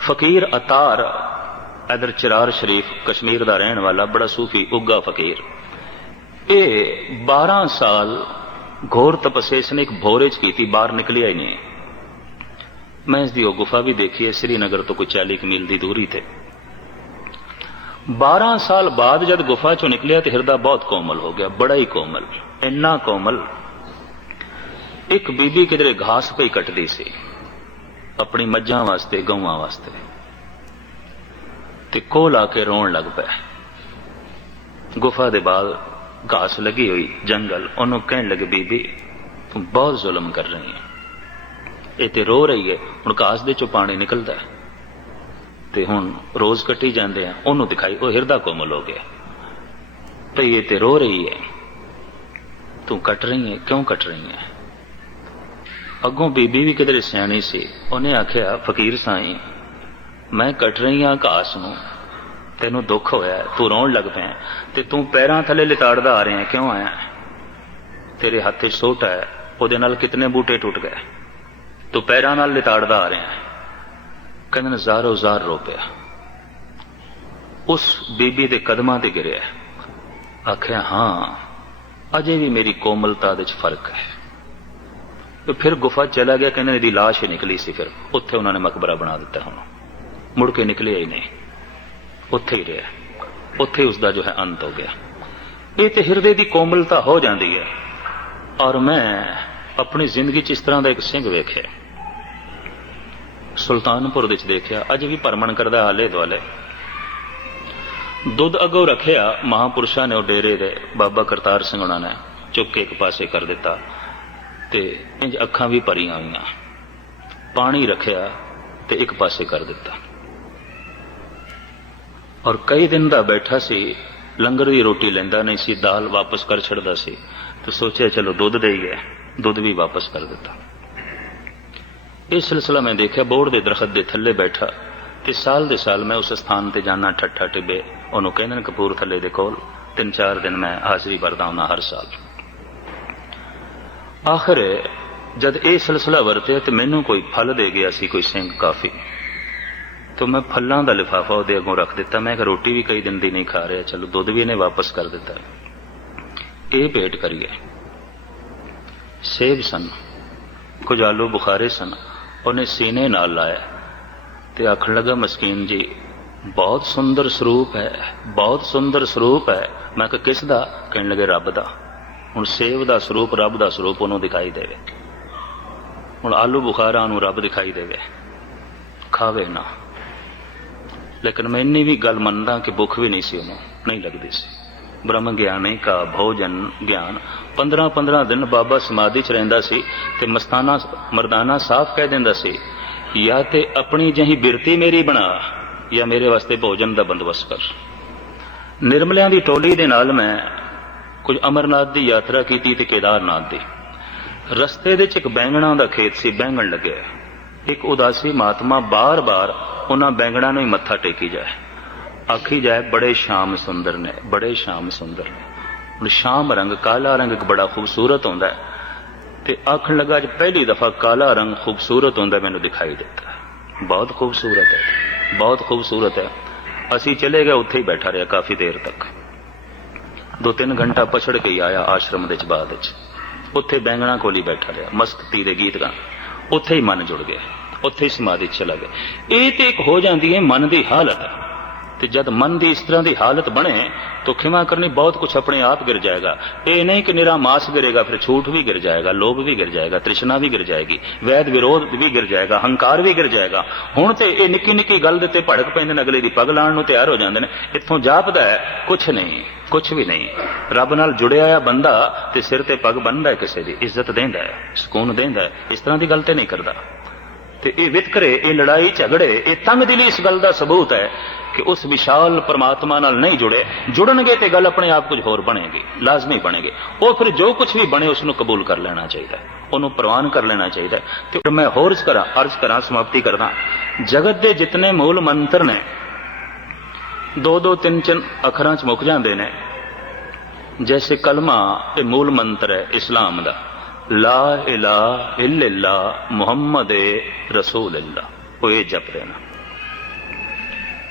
ਫਕੀਰ ਅਤਾਰ ਇਧਰ ਚਰਾਰ ਸ਼ਰੀਫ ਕਸ਼ਮੀਰ ਦਾ ਰਹਿਣ ਵਾਲਾ ਬੜਾ ਸੂਫੀ ਉੱਗਾ ਫਕੀਰ ਇਹ 12 ਸਾਲ ਘੋਰ ਤਪੱਸਿਆ ਇਸਨੇ ਇੱਕ ਭੋਰੇ ਚ ਕੀਤੀ ਬਾਹਰ ਨਿਕਲਿਆ ਹੀ ਨਹੀਂ ਮੈਂ ਇਸ ਦੀ ਉਹ ਗੁਫਾ ਵੀ ਦੇਖੀ ਹੈ ਸ੍ਰੀਨਗਰ ਤੋਂ ਕੋਈ 40 ਕੁ ਮੀਲ ਦੀ ਦੂਰੀ ਤੇ 12 ਸਾਲ ਬਾਅਦ ਜਦ ਗੁਫਾ ਚੋਂ ਨਿਕਲਿਆ ਤੇ ਹਿਰਦਾ ਬਹੁਤ ਕੋਮਲ ਹੋ ਗਿਆ ਬੜਾ ਹੀ ਕੋਮਲ ਇੰਨਾ ਕੋਮਲ ਇੱਕ ਬੀਬੀ ਕਿਧਰੇ ਘਾਸ ਪਈ ਕੱਟਦੀ ਸੀ ਆਪਣੀ ਮੱਝਾਂ ਵਾਸਤੇ, ਗਊਆਂ ਵਾਸਤੇ। ਤੇ ਕੋਲ ਆ ਕੇ ਰੋਣ ਲੱਗ ਪਿਆ। ਗੁਫਾ ਦੇ ਬਾਹਰ ਘਾਸ ਲੱਗੀ ਹੋਈ, ਜੰਗਲ। ਉਹਨੂੰ ਕਹਿਣ ਲੱਗੇ, ਬੀਬੀ, ਤੂੰ ਬਹੁਤ ਜ਼ੁਲਮ ਕਰ ਰਹੀ ਹੈ। ਇਹ ਤੇ ਰੋ ਰਹੀ ਹੈ। ਹੁਣ ਘਾਸ ਦੇ ਚੋਂ ਪਾਣੀ ਨਿਕਲਦਾ ਹੈ। ਤੇ ਹੁਣ ਰੋਜ਼ ਕੱਟੀ ਜਾਂਦੇ ਆ। ਉਹਨੂੰ ਦਿਖਾਈ, ਉਹ ਹਿਰਦਾ ਕੋਮਲ ਹੋ ਗਿਆ। ਭਈ ਇਹ ਤੇ ਰੋ ਰਹੀ ਹੈ। ਤੂੰ ਕੱਟ ਰਹੀ ਹੈ? ਕਿਉਂ ਕੱਟ ਰਹੀ ਹੈ? ਅੱਗੋਂ ਬੀਬੀ ਵੀ ਕਿਧਰੇ ਸਿਆਣੀ ਸੀ, ਉਹਨੇ ਆਖਿਆ, ਫਕੀਰ ਸਾਈਂ, ਮੈਂ ਕੱਟ ਰਹੀ ਹਾਂ ਘਾਸ ਨੂੰ। ਤੈਨੂੰ ਦੁੱਖ ਹੋਇਆ ਤੂੰ ਰੋਣ ਲੱਗ ਪਿਆ ਤੇ ਤੂੰ ਪੈਰਾਂ ਥੱਲੇ ਲਿਤਾੜਦਾ ਆ ਰਿਹਾ ਕਿਉਂ ਆਇਆ ਤੇਰੇ ਹੱਥ 'ਚ ਸੋਟਾ ਹੈ, ਉਹਦੇ ਨਾਲ ਕਿਤਨੇ ਬੂਟੇ ਟੁੱਟ ਗਏ। ਤੂੰ ਪੈਰਾਂ ਨਾਲ ਲਿਤਾੜਦਾ ਆ ਰਿਹਾ ਕਹਿੰਦੇ ਨੇ, ਜ਼ਾਰ ਰੋ ਪਿਆ ਉਸ ਬੀਬੀ ਦੇ ਕਦਮਾਂ ਤੇ ਗਿਰਿਆ ਆਖਿਆ, ਹਾਂ, ਅਜੇ ਵੀ ਮੇਰੀ ਕੋਮਲਤਾ ਦੇ ਚ ਫ਼ਰਕ ਹੈ। ਤੇ ਫਿਰ ਗੁਫਾ ਚਲਾ ਗਿਆ, ਕਹਿੰਦੇ ਇਹਦੀ ਲਾਸ਼ ਹੀ ਨਿਕਲੀ ਸੀ ਫਿਰ। ਉੱਥੇ ਉਹਨਾਂ ਨੇ ਮਕਬਰਾ ਬਣਾ ਦਿੱਤਾ ਹੁਣ। ਮੁੜ ਕੇ ਨਿਕਲਿਆ ਹੀ ਨਹੀਂ। ਉੱਥੇ ਹੀ ਰਿਹਾ। ਉੱਥੇ ਉਸ ਦਾ ਜੋ ਹੈ ਅੰਤ ਹੋ ਗਿਆ। ਇਹ ਤੇ ਹਿਰਦੇ ਦੀ ਕੋਮਲਤਾ ਹੋ ਜਾਂਦੀ ਹੈ। ਔਰ ਮੈਂ ਆਪਣੀ ਜ਼ਿੰਦਗੀ 'ਚ ਇਸ ਤਰ੍ਹਾਂ ਦਾ ਇੱਕ ਸਿੰਘ ਵੇਖਿਆ। ਸੁਲਤਾਨਪੁਰ ਵਿੱਚ ਦੇਖਿਆ। ਅੱਜ ਵੀ ਭਰਮਣ ਕਰਦਾ ਹਾਲੇ ਦੁਆਲੇ। ਦੁੱਧ ਅਗੋ ਰੱਖਿਆ ਮਹਾਪੁਰਸ਼ਾਂ ਨੇ, ਉਹ ਡੇਰੇ ਦੇ ਬਾਬਾ ਕਰਤਾਰ ਸਿੰਘ ਉਹਨਾਂ ਨੇ ਚੁੱਕ ਕੇ ਇੱਕ ਪਾਸੇ ਕਰ ਦਿੱਤਾ। ਤੇ ਇੰਜ ਅੱਖਾਂ ਵੀ ਭਰੀਆਂ ਹੋਈਆਂ। ਪਾਣੀ ਰੱਖਿਆ ਤੇ ਇੱਕ ਪਾਸੇ ਕਰ ਦਿੱਤਾ। ਔਰ ਕਈ ਦਿਨ ਦਾ ਬੈਠਾ ਸੀ, ਲੰਗਰ ਦੀ ਰੋਟੀ ਲੈਂਦਾ ਨਹੀਂ ਸੀ, ਦਾਲ ਵਾਪਸ ਕਰ ਛੱਡਦਾ ਸੀ, ਤੇ ਸੋਚਿਆ ਚਲੋ ਦੁੱਧ ਦੇ ਹੀ ਹੈ, ਦੁੱਧ ਵੀ ਵਾਪਸ ਕਰ ਦਿੱਤਾ। ਇਹ ਸਿਲਸਿਲਾ ਮੈਂ ਦੇਖਿਆ, ਬੋੜ ਦੇ ਦਰਖਤ ਦੇ ਥੱਲੇ ਬੈਠਾ ਤੇ ਸਾਲ ਦੇ ਸਾਲ ਮੈਂ ਉਸ ਸਥਾਨ ਤੇ ਜਾਣਾ, ਠੱਠਾ ਟਿੱਬੇ। ਉਹਨੂੰ ਕਹਿੰਦੇ ਨੇ ਕਪੂਰਥਲੇ ਦੇ ਕੋਲ, ਤਿੰਨ ਚਾਰ ਦਿਨ ਮੈਂ ਹਾਜ਼ਰੀ ਵਰਦਾ ਹੁੰਦਾ ਹਰ ਸਾਲ। ਆਖਰ ਜਦ ਇਹ ਸਿਲਸਿਲਾ ਵਰਤਿਆ ਤੇ ਮੈਨੂੰ ਕੋਈ ਫਲ ਦੇ ਗਿਆ ਸੀ ਕੋਈ ਸਿੰਘ ਕਾਫੀ। ਤਾਂ ਮੈਂ ਫਲਾਂ ਦਾ ਲਿਫਾਫਾ ਉਹਦੇ ਅੱਗੋਂ ਰੱਖ ਦਿੱਤਾ। ਮੈਂ ਕਿ ਰੋਟੀ ਵੀ ਕਈ ਦਿਨ ਦੀ ਨਹੀਂ ਖਾ ਰਿਹਾ, ਚਲੋ ਦੁੱਧ ਵੀ ਇਹਨੇ ਵਾਪਸ ਕਰ ਦਿੱਤਾ। ਇਹ ਭੇਟ ਕਰੀਏ। ਸੇਬ ਸਨ ਕੁਝ ਆਲੂ ਬੁਖਾਰੇ ਸਨ। ਉਹਨੇ ਸੀਨੇ ਨਾਲ ਲਾਇਆ ਤੇ ਆਖਣ ਲੱਗਾ, ਮਸਕੀਨ ਜੀ, ਬਹੁਤ ਸੁੰਦਰ ਸਰੂਪ ਹੈ, ਬਹੁਤ ਸੁੰਦਰ ਸਰੂਪ ਹੈ। ਮੈਂ ਕਿਹਾ, ਕਿਸ ਦਾ? ਕਹਿਣ ਲੱਗੇ, ਰੱਬ ਦਾ। ਹੁਣ ਸੇਵ ਦਾ ਸਰੂਪ ਰੱਬ ਦਾ ਸਰੂਪ ਉਹਨੂੰ ਦਿਖਾਈ ਦੇਵੇ। ਹੁਣ ਆਲੂ ਬੁਖਾਰਾ ਨੂੰ ਰੱਬ ਦਿਖਾਈ ਦੇਵੇ। ਖਾਵੇ ਨਾ। ਲੇਕਿਨ ਮੈਂ ਇੰਨੀ ਵੀ ਗੱਲ ਮੰਨਦਾ ਕਿ ਭੁੱਖ ਵੀ ਨਹੀਂ ਸੀ ਉਹਨੂੰ, ਨਹੀਂ ਲੱਗਦੀ ਸੀ। ਬ੍ਰਹਮ ਗਿਆਨੀ ਕਾ ਭੋਜਨ ਗਿਆਨ। 15 15 ਦਿਨ ਬਾਬਾ ਸਮਾਧੀ ਚ ਰਹਿੰਦਾ ਸੀ ਤੇ ਮਸਤਾਨਾ, ਮਰਦਾਨਾ ਸਾਫ਼ ਕਹਿ ਦਿੰਦਾ ਸੀ, ਜਾਂ ਤੇ ਆਪਣੀ ਜਹੀ ਬਿਰਤੀ ਮੇਰੀ ਬਣਾ, ਜਾਂ ਮੇਰੇ ਵਾਸਤੇ ਭੋਜਨ ਦਾ ਬੰਦੋਬਸਤ ਕਰ। ਨਿਰਮਲਿਆਂ ਦੀ ਟੋਲੀ ਦੇ ਨਾਲ ਮੈਂ ਕੁਝ ਅਮਰਨਾਥ ਦੀ ਯਾਤਰਾ ਕੀਤੀ ਤੇ ਕੇਦਾਰਨਾਥ ਦੀ। ਰਸਤੇ ਦੇ ਵਿੱਚ ਇੱਕ ਬੈਂਗਣਾ ਦਾ ਖੇਤ ਸੀ, ਬੈਂਗਣ ਲੱਗਿਆ ਇੱਕ ਉਦਾਸੀ ਮਹਾਤਮਾ ਬਾਰ-ਬਾਰ ਉਹਨਾਂ ਬੈਂਗਣਾ ਨੂੰ ਹੀ ਮੱਥਾ ਟੇਕੀ ਜਾਏ। ਆਖੀ ਜਾਏ, ਬੜੇ ਸ਼ਾਮ ਸੁੰਦਰ ਨੇ, ਬੜੇ ਸ਼ਾਮ ਸੁੰਦਰ ਨੇ। ਹੁਣ ਸ਼ਾਮ ਰੰਗ ਕਾਲਾ ਰੰਗ ਇੱਕ ਬੜਾ ਖੂਬਸੂਰਤ ਹੁੰਦਾ ਹੈ ਤੇ ਆਖਣ ਲੱਗਾ, ਅੱਜ ਪਹਿਲੀ ਦਫਾ ਕਾਲਾ ਰੰਗ ਖੂਬਸੂਰਤ ਹੁੰਦਾ ਮੈਨੂੰ ਦਿਖਾਈ ਦਿੱਤਾ ਬਹੁਤ ਖੂਬਸੂਰਤ ਹੈ, ਬਹੁਤ ਖੂਬਸੂਰਤ ਹੈ। ਅਸੀਂ ਚਲੇ ਗਏ, ਉੱਥੇ ਹੀ ਬੈਠਾ ਰਿਹਾ ਕਾਫੀ ਦੇਰ ਤੱਕ। ਦੋ ਤਿੰਨ ਘੰਟਾ ਪਛੜ ਕੇ ਹੀ ਆਇਆ ਆਸ਼ਰਮ ਦੇ ਚ ਬਾਅਦ ਵਿੱਚ। ਉੱਥੇ ਬੈਂਗਣਾ ਕੋਲੀ ਬੈਠਾ ਰਿਹਾ ਮਸਕਤੀ ਦੇ ਗੀਤ ਗਾ ਉੱਥੇ ਹੀ ਮਨ ਜੁੜ ਗਿਆ, ਉੱਥੇ ਹੀ ਸਮਾਧੀ 'ਚ ਚਲਾ ਗਿਆ। ਇਹ ਤੇ ਇੱਕ ਹੋ ਜਾਂਦੀ ਹੈ ਮਨ ਦੀ ਹਾਲਤ। ਤੇ ਜਦ ਮਨ ਦੀ ਇਸ ਤਰ੍ਹਾਂ ਦੀ ਹਾਲਤ ਬਣੇ, ਤਾਂ ਖਿਮਾ ਕਰਨੀ ਬਹੁਤ ਕੁਝ ਆਪਣੇ ਆਪ ਗਿਰ ਜਾਏਗਾ। ਇਹ ਨਹੀਂ ਕਿ ਨਿਰਾ ਮਾਸ ਗਿਰੇਗਾ, ਫਿਰ ਝੂਠ ਵੀ ਗਿਰ ਜਾਏਗਾ, ਲੋਭ ਵੀ ਗਿਰ ਜਾਏਗਾ, ਤ੍ਰਿਸ਼ਨਾ ਵੀ ਗਿਰ ਜਾਏਗੀ, ਵੈਦ ਵਿਰੋਧ ਵੀ ਗਿਰ ਜਾਏਗਾ, ਹੰਕਾਰ ਵੀ ਗਿਰ ਜਾਏਗਾ। ਹੁਣ ਤੇ ਇਹ ਨਿੱਕੀ ਨਿੱਕੀ ਗੱਲ ਦੇ ਤੇ ਭੜਕ ਪੈਂਦੇ ਨੇ, ਅਗਲੇ ਦੀ ਪਗ ਲਾਣ ਨੂੰ ਤਿਆਰ ਹੋ ਜਾਂਦੇ ਨੇ। ਇੱਥੋਂ ਜਾਪਦਾ ਹੈ ਕੁਝ ਨਹੀਂ ਕੁਝ ਵੀ ਨਹੀਂ। ਰੱਬ ਨਾਲ ਜੁੜਿਆ ਆ ਬੰਦਾ ਤੇ ਸਿਰ ਤੇ ਪੱਗ ਬੰਨਦਾ ਕਿਸੇ ਦੀ, ਇੱਜ਼ਤ ਦਿੰਦਾ ਹੈ, ਸਕੂਨ ਦਿੰਦਾ ਹੈ, ਇਸ ਤਰ੍ਹਾਂ ਦੀ ਗੱਲ ਤੇ ਨਹੀਂ ਕਰਦਾ। ਤੇ ਇਹ ਵਿਤਕਰੇ, ਇਹ ਲੜਾਈ ਝਗੜੇ, ਇਹ ਤੰਗ ਦਿਲੀ ਇਸ ਗੱਲ ਦਾ ਸਬੂਤ ਹੈ ਕਿ ਉਸ ਵਿਸ਼ਾਲ ਪਰਮਾਤਮਾ ਨਾਲ ਨਹੀਂ ਜੁੜੇ, ਜੁੜਨਗੇ ਤੇ ਗੱਲ ਆਪਣੇ ਆਪ ਕੁਝ ਹੋਰ ਬਣੇਗੀ, ਲਾਜ਼ਮੀ ਬਣੇਗੀ। ਉਹ ਫਿਰ ਜੋ ਕੁਝ ਵੀ ਬਣੇ ਉਸ ਨੂੰ ਕਬੂਲ ਕਰ ਲੈਣਾ ਚਾਹੀਦਾ ਉਹਨੂੰ ਪ੍ਰਵਾਨ ਕਰ ਲੈਣਾ ਚਾਹੀਦਾ ਤੇ ਮੈਂ ਹੋਰ ਅਰਜ਼ ਕਰਾਂ ਅਰਜ਼ ਕਰਾਂ, ਸਮਾਪਤੀ ਕਰਦਾ ਜਗਤ ਦੇ ਜਿਤਨੇ ਮੂਲ ਮੰਤਰ ਨੇ, ਦੋ ਦੋ ਤਿੰਨ ਤਿੰਨ ਅੱਖਰਾਂ 'ਚ ਮੁੱਕ ਜਾਂਦੇ ਨੇ। ਜੈਸੇ ਕਲਮਾ ਇਹ ਮੂਲ ਮੰਤਰ ਹੈ ਇਸਲਾਮ ਦਾ। ਲਾ ਇਲਾ ਇਲਾ ਮੁਹੰਮਦ ਰਸੂਲ ਅੱਲਾ ਉਹ ਇਹ ਜਪ ਲੈਣਾ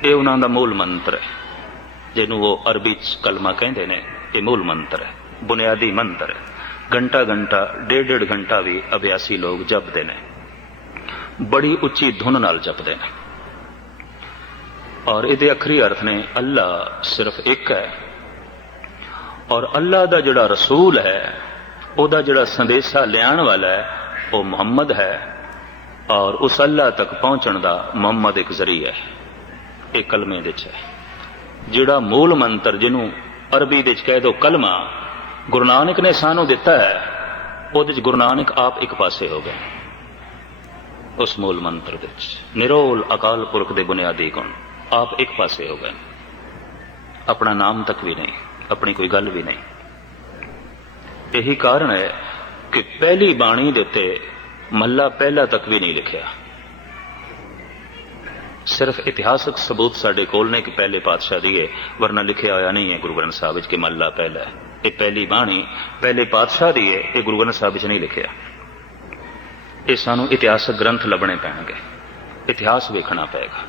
ਇਹ ਉਹਨਾਂ ਦਾ ਮੂਲ ਮੰਤਰ ਹੈ। ਜਿਹਨੂੰ ਉਹ ਅਰਬੀ ਚ ਕਲਮਾ ਕਹਿੰਦੇ ਨੇ, ਇਹ ਮੂਲ ਮੰਤਰ ਹੈ। ਬੁਨਿਆਦੀ ਮੰਤਰ ਹੈ। ਘੰਟਾ ਘੰਟਾ, ਡੇਢ ਡੇਢ ਘੰਟਾ ਵੀ ਅਭਿਆਸੀ ਲੋਕ ਜਪਦੇ ਨੇ। ਬੜੀ ਉੱਚੀ ਧੁਨ ਨਾਲ ਜਪਦੇ ਨੇ। ਔਰ ਇਹਦੇ ਅਖਰੀ ਅਰਥ ਨੇ, ਅੱਲਾ ਸਿਰਫ ਇੱਕ ਹੈ। ਔਰ ਅੱਲਾ ਦਾ ਜਿਹੜਾ ਰਸੂਲ ਹੈ, ਉਹਦਾ ਜਿਹੜਾ ਸੰਦੇਸ਼ਾ ਲਿਆਉਣ ਵਾਲਾ ਹੈ, ਉਹ ਮੁਹੰਮਦ ਹੈ। ਔਰ ਉਸ ਅੱਲਾ ਤੱਕ ਪਹੁੰਚਣ ਦਾ ਮੁਹੰਮਦ ਇੱਕ ਜ਼ਰੀਆ ਹੈ। ਇਹ ਕਲਮੇ ਦੇ ਚ ਹੈ। ਜਿਹੜਾ ਮੂਲ ਮੰਤਰ ਜਿਹਨੂੰ ਅਰਬੀ ਦੇ ਚ ਕਹਿ ਦੋ ਕਲਮਾ, ਗੁਰੂ ਨਾਨਕ ਨੇ ਸਾਨੂੰ ਦਿੱਤਾ ਹੈ, ਉਹਦੇ ਚ ਗੁਰੂ ਨਾਨਕ ਆਪ ਇੱਕ ਪਾਸੇ ਹੋ ਗਏ। ਉਸ ਮੂਲ ਮੰਤਰ ਦੇ ਵਿੱਚ ਨਿਰੋਲ ਅਕਾਲ ਪੁਰਖ ਦੇ ਬੁਨਿਆਦੀ ਗੁਣ ਆਪ ਇੱਕ ਪਾਸੇ ਹੋ ਗਏ। ਆਪਣਾ ਨਾਮ ਤੱਕ ਵੀ ਨਹੀਂ, ਆਪਣੀ ਕੋਈ ਗੱਲ ਵੀ ਨਹੀਂ। ਇਹੀ ਕਾਰਨ ਹੈ ਕਿ ਪਹਿਲੀ ਬਾਣੀ ਦੇ ਉੱਤੇ ਮੱਲਾ ਪਹਿਲਾ ਤੱਕ ਵੀ ਨਹੀਂ ਲਿਖਿਆ। ਸਿਰਫ ਇਤਿਹਾਸਕ ਸਬੂਤ ਸਾਡੇ ਕੋਲ ਨੇ ਕਿ ਪਹਿਲੇ ਪਾਤਸ਼ਾਹ ਦੀ ਹੈ ਵਰਨਾ ਲਿਖਿਆ ਹੋਇਆ ਨਹੀਂ ਹੈ ਗੁਰੂ ਗ੍ਰੰਥ ਸਾਹਿਬ ਵਿੱਚ ਕਿ ਮੱਲਾ ਪਹਿਲਾ ਹੈ। ਇਹ ਪਹਿਲੀ ਬਾਣੀ, ਪਹਿਲੇ ਪਾਤਸ਼ਾਹ ਦੀ ਹੈ ਇਹ ਗੁਰੂ ਗ੍ਰੰਥ ਸਾਹਿਬ ਵਿੱਚ ਨਹੀਂ ਲਿਖਿਆ। ਇਹ ਸਾਨੂੰ ਇਤਿਹਾਸਕ ਗ੍ਰੰਥ ਲੱਭਣੇ ਪੈਣਗੇ। ਇਤਿਹਾਸ ਵੇਖਣਾ ਪਏਗਾ।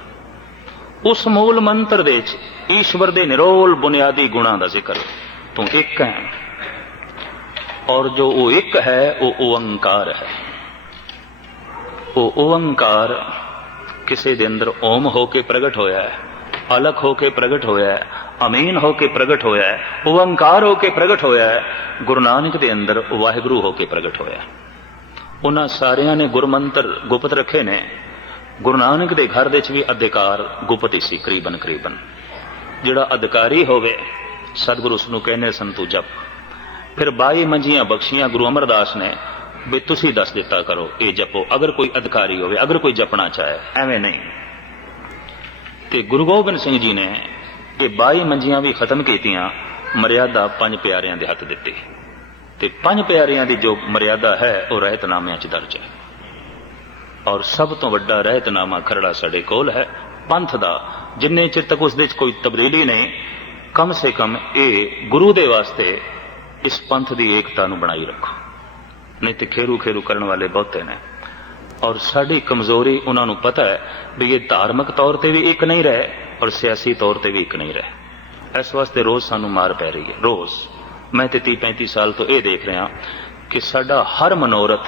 ਉਸ ਮੂਲ ਮੰਤਰ ਦੇ ਵਿੱਚ ਈਸ਼ਵਰ ਦੇ ਨਿਰੋਲ ਬੁਨਿਆਦੀ ਗੁਣਾਂ ਦਾ ਜ਼ਿਕਰ ਤੂੰ ਇੱਕ ਹੈ। ਔਰ ਜੋ ਉਹ ਇੱਕ ਹੈ, ਉਹ ਓੰਕਾਰ ਹੈ। ਉਹ ਓੰਕਾਰ ਕਿਸੇ ਦੇ ਅੰਦਰ ਓਮ ਹੋ ਕੇ ਪ੍ਰਗਟ ਹੋਇਆ ਹੈ, ਅਲਖ ਹੋ ਕੇ ਪ੍ਰਗਟ ਹੋਇਆ ਹੈ, ਅਮੀਨ ਹੋ ਕੇ ਪ੍ਰਗਟ ਹੋਇਆ ਹੈ, ਓੰਕਾਰ ਹੋ ਕੇ ਪ੍ਰਗਟ ਹੋਇਆ ਹੈ, ਗੁਰੂ ਨਾਨਕ ਦੇ ਅੰਦਰ ਵਾਹਿਗੁਰੂ ਹੋ ਕੇ ਪ੍ਰਗਟ ਹੋਇਆ ਉਹਨਾਂ ਸਾਰਿਆਂ ਨੇ ਗੁਰਮੰਤਰ ਗੁਪਤ ਰੱਖੇ ਨੇ। ਗੁਰੂ ਨਾਨਕ ਦੇ ਘਰ ਦੇ ਵਿੱਚ ਵੀ ਅਧਿਕਾਰ ਗੁਪਤ ਹੀ ਸੀ, ਕਰੀਬਨ ਕਰੀਬਨ। ਜਿਹੜਾ ਅਧਿਕਾਰੀ ਹੋਵੇ, ਸਤਿਗੁਰੂ ਉਸ ਨੂੰ ਕਹਿੰਦੇ ਸੰਤੂ ਜਪ। ਫਿਰ 22 ਮੰਜੀਆਂ ਬਖਸ਼ੀਆਂ ਗੁਰੂ ਅਮਰਦਾਸ ਨੇ ਵੀ ਤੁਸੀਂ ਦੱਸ ਦਿੱਤਾ ਕਰੋ ਇਹ ਜਪੋ। ਅਗਰ ਕੋਈ ਅਧਿਕਾਰੀ ਹੋਵੇ ਅਗਰ ਕੋਈ ਜਪਣਾ ਚਾਹੇ। ਐਵੇਂ ਨਹੀਂ। ਤੇ ਗੁਰੂ ਗੋਬਿੰਦ ਸਿੰਘ ਜੀ ਨੇ ਇਹ 22 ਮੰਜੀਆਂ ਵੀ ਖਤਮ ਕੀਤੀਆਂ ਮਰਿਆਦਾ ਪੰਜ ਪਿਆਰਿਆਂ ਦੇ ਹੱਥ ਦਿੱਤੀ। ਤੇ ਪੰਜ ਪਿਆਰਿਆਂ ਦੀ ਜੋ ਮਰਿਆਦਾ ਹੈ ਉਹ ਰਹਿਤਨਾਮਿਆਂ 'ਚ ਦਰਜ ਹੈ। ਔਰ ਸਭ ਤੋਂ ਵੱਡਾ ਰਹਿਤਨਾਮਾ ਖਰੜਾ ਸਾਡੇ ਕੋਲ ਹੈ ਪੰਥ ਦਾ। ਜਿੰਨੇ ਚਿਰ ਤੱਕ ਉਸ ਦੇ ਵਿੱਚ ਕੋਈ ਤਬਦੀਲੀ ਨਹੀਂ ਕਮ ਸੇ ਕਮ ਇਹ ਗੁਰੂ ਦੇ ਵਾਸਤੇ ਇਸ ਪੰਥ ਦੀ ਏਕਤਾ ਨੂੰ ਬਣਾਈ ਰੱਖੋ। ਨਹੀਂ ਤੇ ਖੇਰੂ ਖੇਰੂ ਕਰਨ ਵਾਲੇ ਬਹੁਤੇ ਨੇ। ਔਰ ਸਾਡੀ ਕਮਜ਼ੋਰੀ ਉਹਨਾਂ ਨੂੰ ਪਤਾ ਹੈ ਵੀ ਇਹ ਧਾਰਮਿਕ ਤੌਰ ਤੇ ਵੀ ਇੱਕ ਨਹੀਂ ਰਹੇ ਔਰ ਸਿਆਸੀ ਤੌਰ ਤੇ ਵੀ ਇੱਕ ਨਹੀਂ ਰਹੇ। ਇਸ ਵਾਸਤੇ ਰੋਜ਼ ਸਾਨੂੰ ਮਾਰ ਪੈ ਰਹੀ ਹੈ। ਰੋਜ਼। ਮੈਂ ਤੇ 30 35 ਸਾਲ ਤੋਂ ਇਹ ਦੇਖ ਰਿਹਾ ਕਿ ਸਾਡਾ ਹਰ ਮਨੋਰਥ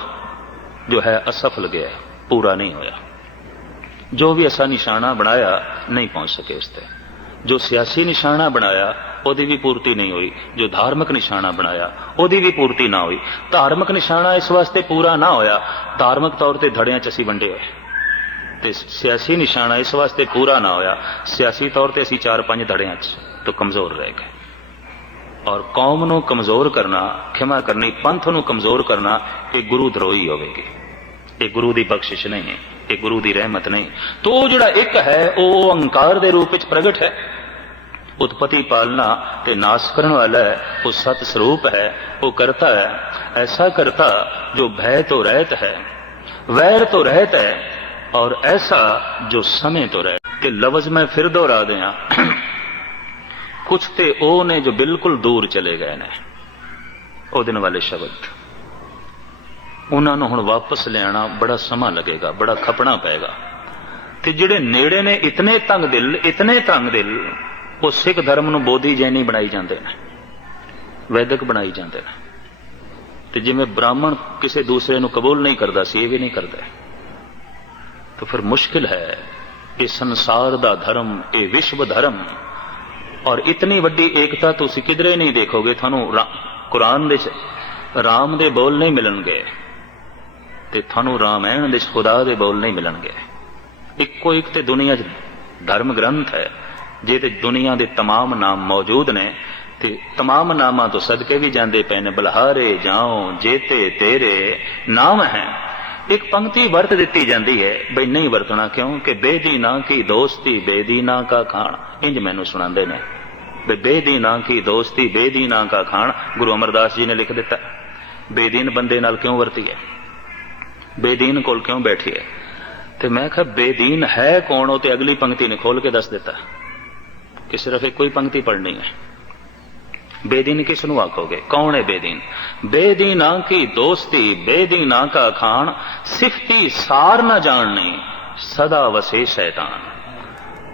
ਜੋ ਹੈ ਅਸਫਲ ਗਿਆ ਪੂਰਾ ਨਹੀਂ ਹੋਇਆ। ਜੋ ਵੀ ਅਸਾਂ ਨਿਸ਼ਾਨਾ ਬਣਾਇਆ ਨਹੀਂ ਪਹੁੰਚ ਸਕੇ ਉਸ ਤੇ। ਜੋ ਸਿਆਸੀ ਨਿਸ਼ਾਨਾ ਬਣਾਇਆ ਉਹਦੀ ਵੀ ਪੂਰਤੀ ਨਹੀਂ ਹੋਈ, ਜੋ ਧਾਰਮਿਕ ਨਿਸ਼ਾਨਾ ਬਣਾਇਆ, ਉਹਦੀ ਵੀ ਪੂਰਤੀ ਨਾ ਹੋਈ। ਧਾਰਮਿਕ ਨਿਸ਼ਾਨਾ ਇਸ ਵਾਸਤੇ ਪੂਰਾ ਨਾ ਹੋਇਆ, ਧਾਰਮਿਕ ਤੌਰ ਤੇ ਧੜਿਆਂ ਚ ਅਸੀਂ ਵੰਡੇ ਹੋਏ। ਤੇ ਸਿਆਸੀ ਨਿਸ਼ਾਨਾ ਇਸ ਵਾਸਤੇ ਪੂਰਾ ਨਾ ਹੋਇਆ, ਸਿਆਸੀ ਤੌਰ ਤੇ ਅਸੀਂ ਚਾਰ ਪੰਜ ਧੜਿਆਂ ਚ ਤੋਂ ਕਮਜ਼ੋਰ ਰਹਿ ਗਏ। ਔਰ ਕੌਮ ਨੂੰ ਕਮਜ਼ੋਰ ਕਰਨਾ, ਖਿਮਾ ਕਰਨੀ, ਪੰਥ ਨੂੰ ਕਮਜ਼ੋਰ ਕਰਨਾ, ਇਹ ਗੁਰੂ ਧਰੋਹੀ ਹੋਵੇਗੀ। ਇਹ ਗੁਰੂ ਦੀ ਬਖਸ਼ਿਸ਼ ਨਹੀਂ ਹੈ, ਇਹ ਗੁਰੂ ਦੀ ਰਹਿਮਤ ਨਹੀਂ। ਤੋ ਉਹ ਜਿਹੜਾ ਇੱਕ ਹੈ, ਉਹ ਅਹੰਕਾਰ ਦੇ ਰੂਪ ਵਿੱਚ ਪ੍ਰਗਟ ਹੈ। ਉਤਪਤੀ ਪਾਲਣਾ ਤੇ ਨਾਸ਼ ਕਰਨ ਵਾਲਾ ਹੈ, ਉਹ ਸਤ ਸਰੂਪ ਹੈ, ਉਹ ਕਰਤਾ ਹੈ। ਐਸਾ ਕਰਤਾ ਜੋ ਭੈ ਤੋਂ ਰਹਿਤ ਹੈ, ਵੈਰ ਤੋਂ ਰਹਿਤ ਹੈ, ਔਰ ਐਸਾ ਜੋ ਸਮੇਂ ਤੋਂ ਰਹਿਤ ਕਿ ਲਫ਼ਜ਼ ਮੈਂ ਫਿਰ ਦੁਹਰਾ ਦਿਆਂ। ਕੁਛ ਤੇ ਉਹ ਨੇ ਜੋ ਬਿਲਕੁਲ ਦੂਰ ਚਲੇ ਗਏ ਨੇ, ਉਹ ਦਿਨ ਵਾਲੇ ਸ਼ਬਦ। ਉਹਨਾਂ ਨੂੰ ਹੁਣ ਵਾਪਸ ਲਿਆਣਾ ਬੜਾ ਸਮਾਂ ਲੱਗੇਗਾ, ਬੜਾ ਖਪਣਾ ਪਏਗਾ। ਤੇ ਜਿਹੜੇ ਨੇੜੇ ਨੇ, ਇਤਨੇ ਤੰਗ ਦਿਲ, ਇਤਨੇ ਤੰਗ ਦਿਲ ਉਹ ਸਿੱਖ ਧਰਮ ਨੂੰ ਬੋਧੀ ਜੈਨੀ ਬਣਾਈ ਜਾਂਦੇ ਨੇ, ਵੈਦਿਕ ਬਣਾਈ ਜਾਂਦੇ ਨੇ। ਤੇ ਜਿਵੇਂ ਬ੍ਰਾਹਮਣ ਕਿਸੇ ਦੂਸਰੇ ਨੂੰ ਕਬੂਲ ਨਹੀਂ ਕਰਦਾ ਸੀ, ਇਹ ਵੀ ਨਹੀਂ ਕਰਦੇ। ਤਾਂ ਫਿਰ ਮੁਸ਼ਕਿਲ ਹੈ ਇਹ ਸੰਸਾਰ ਦਾ ਧਰਮ, ਇਹ ਵਿਸ਼ਵ ਧਰਮ, ਔਰ ਇਤਨੀ ਵੱਡੀ ਏਕਤਾ ਤੁਸੀਂ ਕਿਧਰੇ ਨਹੀਂ ਦੇਖੋਗੇ, ਤੁਹਾਨੂੰ ਰਾ- ਕੁਰਾਨ ਦੇ ਰਾਮ ਦੇ ਬੋਲ ਨਹੀਂ ਮਿਲਣਗੇ ਤੇ ਤੁਹਾਨੂੰ ਰਾਮਾਇਣ ਦੇ ਖੁਦਾ ਦੇ ਬੋਲ ਨਹੀਂ ਮਿਲਣਗੇ। ਇੱਕੋ ਇੱਕ ਤੇ ਦੁਨੀਆ 'ਚ ਧਰਮ ਗ੍ਰੰਥ ਹੈ। ਜੇ ਤੇ ਦੁਨੀਆ ਦੇ तमाम ਨਾਮ ਮੌਜੂਦ ਨੇ ਤੇ तमाम ਨਾਮਾਂ ਤੋਂ ਸਦਕੇ ਵੀ ਜਾਂਦੇ ਪਏ ਨੇ ਬਲਹਾਰੇ ਜਾਓ ਜੇਤੇ ਤੇਰੇ ਨਾਮ ਹੈ ਇੱਕ ਪੰਕਤੀ ਵਰਤ ਦਿੱਤੀ ਜਾਂਦੀ ਹੈ ਬਈ ਨਹੀਂ ਵਰਤਣਾ ਕਿਉਂ ਕਿ ਬੇਦੀਨਾ ਕੀ ਦੋਸਤੀ ਬੇਦੀਨਾ ਕਾ ਖਾਣ ਇੰਜ ਮੈਨੂੰ ਸੁਣਾਉਂਦੇ ਨੇ ਬਈ ਬੇਦੀਨਾ ਕੀ ਦੋਸਤੀ ਬੇਦੀਨਾ ਕਾ ਖਾਣ ਗੁਰੂ ਅਮਰਦਾਸ ਜੀ ਨੇ ਲਿਖ ਦਿੱਤਾ ਬੇਦੀਨ ਬੰਦੇ ਨਾਲ ਕਿਉਂ ਵਰਤੀ ਹੈ ਬੇਦੀਨ ਕੋਲ ਕਿਉਂ ਬੈਠੀ ਹੈ ਤੇ ਮੈਂ ਕਿਹਾ ਬੇਦੀਨ ਹੈ ਕੌਣ ਉਹ ਤੇ ਅਗਲੀ ਪੰਕਤੀ ਨੇ ਖੋਲ ਕੇ ਦੱਸ ਦਿੱਤਾ ਕਿ ਸਿਰਫ ਇੱਕ ਕੋਈ ਪੰਕਤੀ ਪੜ੍ਹਨੀ ਹੈ ਬੇਦੀਨ ਕਿਸ ਨੂੰ ਆਖੋਗੇ ਕੌਣ ਹੈ ਬੇਦੀਨ ਬੇਦੀਨਾ ਕੀ ਦੋਸਤੀ ਬੇਦੀਨਾ ਕਾ ਖਾਣ ਸਿਫਤੀ ਸਾਰ ਨਾ ਜਾਣਨੀ ਸਦਾ ਵਸੇ ਸ਼ੈਤਾਨ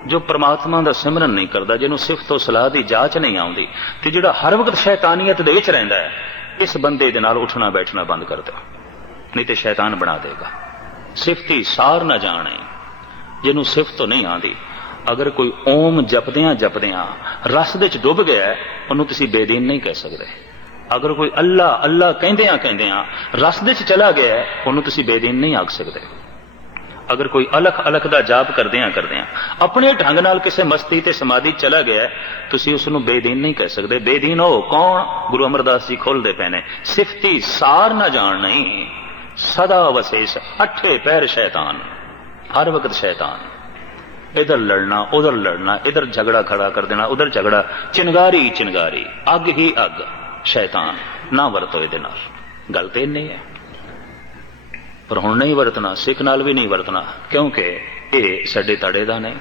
ਜੋ ਪ੍ਰਮਾਤਮਾ ਦਾ ਸਿਮਰਨ ਨਹੀਂ ਕਰਦਾ ਜਿਹਨੂੰ ਸਿਫਤ ਤੋਂ ਸਲਾਹ ਦੀ ਜਾਂਚ ਨਹੀਂ ਆਉਂਦੀ ਤੇ ਜਿਹੜਾ ਹਰ ਵਕਤ ਸ਼ੈਤਾਨੀਅਤ ਦੇ ਵਿੱਚ ਰਹਿੰਦਾ ਹੈ ਇਸ ਬੰਦੇ ਦੇ ਨਾਲ ਉੱਠਣਾ ਬੈਠਣਾ ਬੰਦ ਕਰ ਦਿਓ ਨਹੀਂ ਤੇ ਸ਼ੈਤਾਨ ਬਣਾ ਦੇਗਾ ਸਿਫਤੀ ਸਾਰ ਨਾ ਜਾਣੇ ਜਿਹਨੂੰ ਸਿਫਤ ਤੋਂ ਨਹੀਂ ਆਉਂਦੀ ਅਗਰ ਕੋਈ ਓਮ ਜਪਦਿਆਂ ਜਪਦਿਆਂ ਰਸ ਦੇ ਚ ਡੁੱਬ ਗਿਆ, ਉਹਨੂੰ ਤੁਸੀਂ ਬੇਦੀਨ ਨਹੀਂ ਕਹਿ ਸਕਦੇ। ਅਗਰ ਕੋਈ ਅੱਲਾ ਅੱਲਾ ਕਹਿੰਦਿਆਂ ਕਹਿੰਦਿਆਂ ਰਸ ਦੇ ਚ ਚਲਾ ਗਿਆ, ਉਹਨੂੰ ਤੁਸੀਂ ਬੇਦੀਨ ਨਹੀਂ ਆਖ ਸਕਦੇ। ਅਗਰ ਕੋਈ ਅਲਖ ਅਲਖ ਦਾ ਜਾਪ ਕਰਦਿਆਂ ਕਰਦਿਆਂ ਆਪਣੇ ਢੰਗ ਨਾਲ ਕਿਸੇ ਮਸਤੀ ਤੇ ਸਮਾਧੀ ਚਲਾ ਗਿਆ, ਤੁਸੀਂ ਉਸ ਨੂੰ ਬੇਦੀਨ ਨਹੀਂ ਕਹਿ ਸਕਦੇ। ਬੇਦੀਨ ਉਹ ਕੌਣ? ਗੁਰੂ ਅਮਰਦਾਸ ਜੀ ਖੋਲਦੇ ਪਏ ਨੇ। ਸਿਫਤੀ ਸਾਰ ਨਾ ਜਾਣ ਨਹੀਂ। ਸਦਾ ਵਸੇਸ, ਅੱਠੇ ਪੈਰ ਸ਼ੈਤਾਨ। ਹਰ ਵਕਤ ਸ਼ੈਤਾਨ। ਇਧਰ ਲੜਨਾ, ਉਧਰ ਲੜਨਾ, ਇਧਰ ਝਗੜਾ ਖੜਾ ਕਰ ਦੇਣਾ, ਉਧਰ ਝਗੜਾ ਚਿੰਗਾਰੀ ਚਿੰਗਾਰੀ ਅੱਗ ਹੀ ਅੱਗ, ਸ਼ੈਤਾਨ, ਨਾ ਵਰਤੋ ਇਹਦੇ ਨਾਲ। ਗੱਲ ਤੇ ਨਹੀਂ ਹੈ। ਪਰ ਹੁਣ ਨਹੀਂ ਵਰਤਣਾ, ਸਿੱਖ ਨਾਲ ਵੀ ਨਹੀਂ ਵਰਤਣਾ, ਕਿਉਂਕਿ ਇਹ ਸਾਡੇ ਤੜੇ ਦਾ ਨਹੀਂ,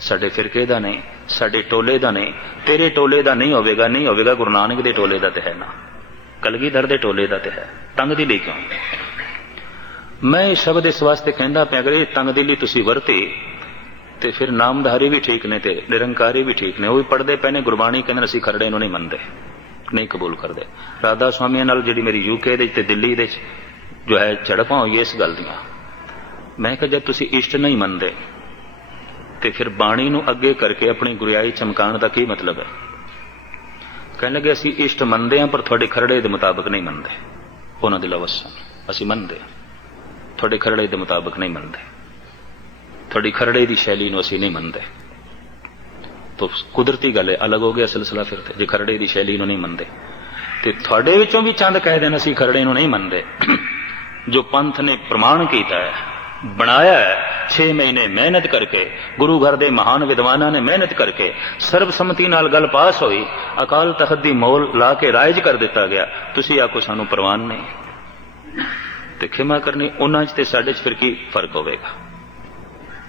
ਸਾਡੇ ਫਿਰਕੇ ਦਾ ਨਹੀਂ, ਸਾਡੇ ਟੋਲੇ ਦਾ ਨਹੀਂ, ਤੇਰੇ ਟੋਲੇ ਦਾ ਨਹੀਂ ਹੋਵੇਗਾ ਨਹੀਂ ਹੋਵੇਗਾ, ਗੁਰੂ ਨਾਨਕ ਦੇ ਟੋਲੇ ਦਾ ਤੇ ਹੈ ਨਾ। ਕਲਗੀਧਰ ਦੇ ਟੋਲੇ ਦਾ ਤੇ ਹੈ। ਤੰਗ ਦੀ ਲਈ ਕਿਉਂ? ਮੈਂ ਇਹ ਸ਼ਬਦ ਇਸ ਵਾਸਤੇ ਕਹਿੰਦਾ ਪਿਆ ਅਗਰ ਇਹ ਤੰਗ ਦੀ ਲਈ ਤੁਸੀਂ ਵਰਤੇ ਤੇ ਫਿਰ ਨਾਮਧਾਰੀ ਵੀ ਠੀਕ ਨੇ ਤੇ ਨਿਰੰਕਾਰੀ ਵੀ ਠੀਕ ਨੇ। ਉਹ ਵੀ ਪੜਦੇ ਪਏ ਨੇ, ਗੁਰਬਾਣੀ ਕਹਿੰਦੇ ਅਸੀਂ ਖਰੜੇ ਨੂੰ ਨਹੀਂ ਮੰਨਦੇ, ਨਹੀਂ ਕਬੂਲ ਕਰਦੇ। ਰਾਧਾ ਸਵਾਮੀਆਂ ਨਾਲ ਜਿਹੜੀ ਮੇਰੀ ਯੂਕੇ ਦੇ 'ਚ ਤੇ ਦਿੱਲੀ ਦੇ ਜੋ ਹੈ ਝੜਪਾਂ ਹੋਈ ਇਸ ਗੱਲ ਦੀਆਂ। ਮੈਂ ਕਿਹਾ, ਜਦ ਤੁਸੀਂ ਇਸ਼ਟ ਨਹੀਂ ਮੰਨਦੇ, ਤੇ ਫਿਰ ਬਾਣੀ ਨੂੰ ਅੱਗੇ ਕਰਕੇ ਆਪਣੀ ਗੁਰਿਆਈ ਚਮਕਾਉਣ ਦਾ ਕੀ ਮਤਲਬ ਹੈ? ਕਹਿਣ ਲੱਗੇ, ਅਸੀਂ ਇਸ਼ਟ ਮੰਨਦੇ ਹਾਂ, ਪਰ ਤੁਹਾਡੇ ਖਰੜੇ ਦੇ ਮੁਤਾਬਕ ਨਹੀਂ ਮੰਨਦੇ। ਉਹਨਾਂ ਦੇ ਲਵਸ ਅਸੀਂ ਮੰਨਦੇ ਹਾਂ। ਤੁਹਾਡੇ ਖਰੜੇ ਦੇ ਮੁਤਾਬਕ ਨਹੀਂ ਮੰਨਦੇ। ਤੁਹਾਡੀ ਖਰੜੇ ਦੀ ਸ਼ੈਲੀ ਨੂੰ ਅਸੀਂ ਨਹੀਂ ਮੰਨਦੇ। ਤੋ ਕੁਦਰਤੀ ਗੱਲ ਹੈ, ਅਲੱਗ ਹੋ ਗਿਆ ਸਿਲਸਿਲਾ ਫਿਰ ਤੇ। ਜੇ ਖਰੜੇ ਦੀ ਸ਼ੈਲੀ ਨੂੰ ਨਹੀਂ ਮੰਨਦੇ, ਤੇ ਤੁਹਾਡੇ ਵਿੱਚੋਂ ਵੀ ਚੰਦ ਕਹਿ ਦੇਣ, ਅਸੀਂ ਖਰੜੇ ਨੂੰ ਨਹੀਂ ਮੰਨਦੇ। ਜੋ ਪੰਥ ਨੇ ਪ੍ਰਮਾਣ ਕੀਤਾ ਹੈ, ਬਣਾਇਆ ਹੈ 6 ਮਹੀਨੇ ਮਿਹਨਤ ਕਰਕੇ, ਗੁਰੂ ਘਰ ਦੇ ਮਹਾਨ ਵਿਦਵਾਨਾਂ ਨੇ ਮਿਹਨਤ ਕਰਕੇ, ਸਰਬਸੰਮਤੀ ਨਾਲ ਗੱਲ ਪਾਸ ਹੋਈ, ਅਕਾਲ ਤਖਤ ਦੀ ਮੋਲ ਲਾ ਕੇ ਰਾਇਜ ਕਰ ਦਿੱਤਾ ਗਿਆ, ਤੁਸੀਂ ਆਖੋ ਸਾਨੂੰ ਪ੍ਰਵਾਨ ਨਹੀਂ। ਤੇ ਖਿਮਾ ਕਰਨੀ, ਉਹਨਾਂ 'ਚ ਤੇ ਸਾਡੇ 'ਚ ਫਿਰ ਕੀ ਫ਼ਰਕ ਹੋਵੇਗਾ?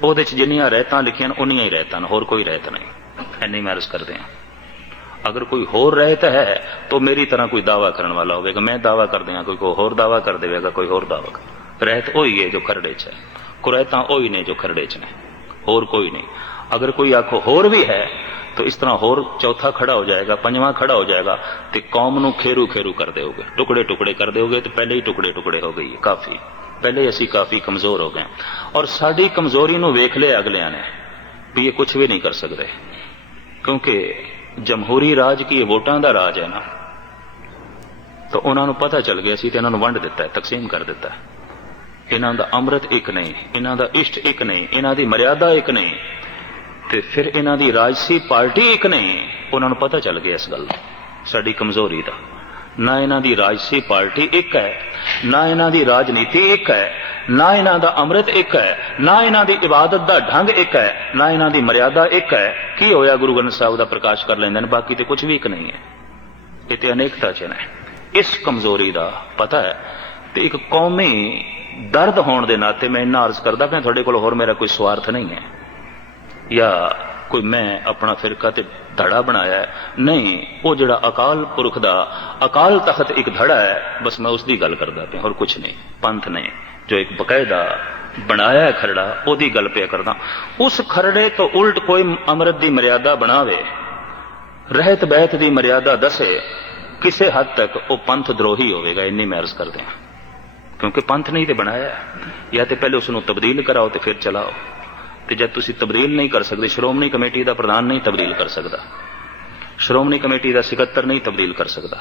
ਉਹਦੇ 'ਚ ਜਿੰਨੀਆਂ ਰਹਿਤਾਂ ਲਿਖੀਆਂ ਨੇ, ਉਨੀਆਂ ਹੀ ਰਹਿਤਾਂ ਨੇ, ਹੋਰ ਕੋਈ ਰਹਿਤ ਨਹੀਂ। ਐਨੀ ਮੈਂ ਕਰਦੇ ਹਾਂ। ਅਗਰ ਕੋਈ ਹੋਰ ਰਹਿਤ ਹੈ, ਤਾਂ ਮੇਰੀ ਤਰ੍ਹਾਂ ਕੋਈ ਦਾਵਾ ਕਰਨ ਵਾਲਾ ਹੋਵੇਗਾ। ਮੈਂ ਦਾਵਾ ਕਰਦੇ ਹਾਂ ਕੋਈ ਹੋਰ ਦਾਵਾ ਕਰ ਦੇਵੇਗਾ, ਕੋਈ ਹੋਰ ਦਾਵਾ ਕਰ ਰਹਿਤ ਉਹੀ ਹੈ ਜੋ ਖਰੜੇ 'ਚ ਹੈ। ਕੁਰੈਤਾਂ ਉਹੀ ਨੇ ਜੋ ਖਰੜੇ 'ਚ ਨੇ। ਹੋਰ ਕੋਈ ਨਹੀਂ। ਅਗਰ ਕੋਈ ਆਖੋ ਹੋਰ ਵੀ ਹੈ, ਤਾਂ ਇਸ ਤਰ੍ਹਾਂ ਹੋਰ ਚੌਥਾ ਖੜਾ ਹੋ ਜਾਏਗਾ, ਪੰਜਵਾਂ ਖੜਾ ਹੋ ਜਾਏਗਾ, ਤੇ ਕੌਮ ਨੂੰ ਖੇਰੂ ਖੇਰੂ ਕਰ ਦਿਓਗੇ। ਟੁਕੜੇ ਟੁਕੜੇ ਕਰ ਦਿਓਗੇ, ਤੇ ਪਹਿਲੇ ਹੀ ਟੁਕੜੇ ਟੁਕੜੇ ਹੋ ਗਈ ਹੈ, ਕਾਫੀ। ਪਹਿਲੇ ਅਸੀਂ ਕਾਫੀ ਕਮਜ਼ੋਰ ਹੋ ਗਏ ਔਰ ਸਾਡੀ ਕਮਜ਼ੋਰੀ ਨੂੰ ਵੇਖ ਲਿਆ ਅਗਲਿਆਂ ਨੇ ਵੀ ਇਹ ਕੁਝ ਵੀ ਨਹੀਂ ਕਰ ਸਕਦੇ। ਕਿਉਂਕਿ ਜਮਹੂਰੀ ਰਾਜ ਕੀ ਇਹ ਵੋਟਾਂ ਦਾ ਰਾਜ ਹੈ ਨਾ। ਤਾਂ ਉਹਨਾਂ ਨੂੰ ਪਤਾ ਚੱਲ ਗਿਆ ਸੀ ਤੇ ਇਹਨਾਂ ਨੂੰ ਵੰਡ ਦਿੱਤਾ, ਤਕਸੀਮ ਕਰ ਦਿੱਤਾ। ਇਹਨਾਂ ਦਾ ਅੰਮ੍ਰਿਤ ਇੱਕ ਨਹੀਂ, ਇਹਨਾਂ ਦਾ ਇਸ਼ਟ ਇੱਕ ਨਹੀਂ, ਇਹਨਾਂ ਦੀ ਮਰਿਆਦਾ ਇੱਕ ਨਹੀਂ। ਤੇ ਫਿਰ ਇਹਨਾਂ ਦੀ ਰਾਜਸੀ ਪਾਰਟੀ ਇੱਕ ਨਹੀਂ, ਉਹਨਾਂ ਨੂੰ ਪਤਾ ਚੱਲ ਗਿਆ ਇਸ ਗੱਲ ਦਾ, ਸਾਡੀ ਕਮਜ਼ੋਰੀ ਦਾ। ਨਾ ਇਹਨਾਂ ਦੀ ਰਾਜਸੀ ਪਾਰਟੀ ਇੱਕ ਹੈ, ਨਾ ਇਹਨਾਂ ਦੀ ਰਾਜਨੀਤੀ ਇੱਕ ਹੈ, ਨਾ ਇਹਨਾਂ ਦਾ ਅੰਮ੍ਰਿਤ ਇੱਕ ਹੈ, ਨਾ ਇਹਨਾਂ ਦੀ ਇਬਾਦਤ ਦਾ ਢੰਗ ਇੱਕ ਹੈ, ਨਾ ਇਹਨਾਂ ਦੀ ਮਰਿਆਦਾ ਇੱਕ ਹੈ। ਕੀ ਹੋਇਆ? ਗੁਰੂ ਗ੍ਰੰਥ ਸਾਹਿਬ ਦਾ ਪ੍ਰਕਾਸ਼ ਕਰ ਲੈਂਦੇ ਨੇ, ਬਾਕੀ ਤੇ ਕੁਝ ਵੀ ਇੱਕ ਨਹੀਂ ਹੈ। ਇਹ ਤੇ ਅਨੇਕਤਾ ਚ ਨੇ। ਇਸ ਕਮਜ਼ੋਰੀ ਦਾ ਪਤਾ ਹੈ ਤੇ ਇੱਕ ਕੌਮੀ ਦਰਦ ਹੋਣ ਦੇ ਨਾਤੇ ਮੈਂ ਇਹਨਾਂ ਅਰਜ਼ ਕਰਦਾ ਕਿ ਤੁਹਾਡੇ ਕੋਲ ਹੋਰ ਮੇਰਾ ਕੋਈ ਸਵਾਰਥ ਨਹੀਂ ਹੈ। ਜਾਂ ਕੋਈ ਮੈਂ ਆਪਣਾ ਫਿਰਕਾ ਤੇ ਧੜਾ ਬਣਾਇਆ ਨਹੀਂ, ਉਹ ਜਿਹੜਾ ਅਕਾਲ ਪੁਰਖ ਦਾ ਅਕਾਲ ਤਖਤ ਇੱਕ ਧੜਾ ਹੈ, ਬਸ ਮੈਂ ਉਸ ਦੀ ਗੱਲ ਕਰਦਾ ਪਿਆ, ਹੋਰ ਕੁਝ ਨਹੀਂ। ਪੰਥ ਨੇ ਜੋ ਇੱਕ ਬਕਾਇਦਾ ਬਣਾਇਆ ਖਰੜਾ, ਉਹਦੀ ਗੱਲ ਪਿਆ ਕਰਦਾ। ਉਸ ਖਰੜੇ ਤੋਂ ਉਲਟ ਕੋਈ ਅੰਮ੍ਰਿਤ ਦੀ ਮਰਿਆਦਾ ਬਣਾਵੇ, ਰਹਿਤ ਬਹਿਤ ਦੀ ਮਰਿਆਦਾ ਦੱਸੇ, ਕਿਸੇ ਹੱਦ ਤੱਕ ਉਹ ਪੰਥ ਦਰੋਹੀ ਹੋਵੇਗਾ, ਇੰਨੀ ਮੈਂ ਅਰਜ਼ ਕਰਦੇ ਹਾਂ। ਕਿਉਂਕਿ ਪੰਥ ਨਹੀਂ ਤੇ ਬਣਾਇਆ ਜਾਂ ਤੇ ਪਹਿਲੇ ਉਸ ਨੂੰ ਤਬਦੀਲ ਕਰਾਓ ਤੇ ਫਿਰ ਚਲਾਓ। ਤੇ ਜਦ ਤੁਸੀਂ ਤਬਦੀਲ ਨਹੀਂ ਕਰ ਸਕਦੇ, ਸ਼੍ਰੋਮਣੀ ਕਮੇਟੀ ਦਾ ਪ੍ਰਧਾਨ ਨਹੀਂ ਤਬਦੀਲ ਕਰ ਸਕਦਾ। ਸ਼੍ਰੋਮਣੀ ਕਮੇਟੀ ਦਾ ਸਕੱਤਰ ਨਹੀਂ ਤਬਦੀਲ ਕਰ ਸਕਦਾ।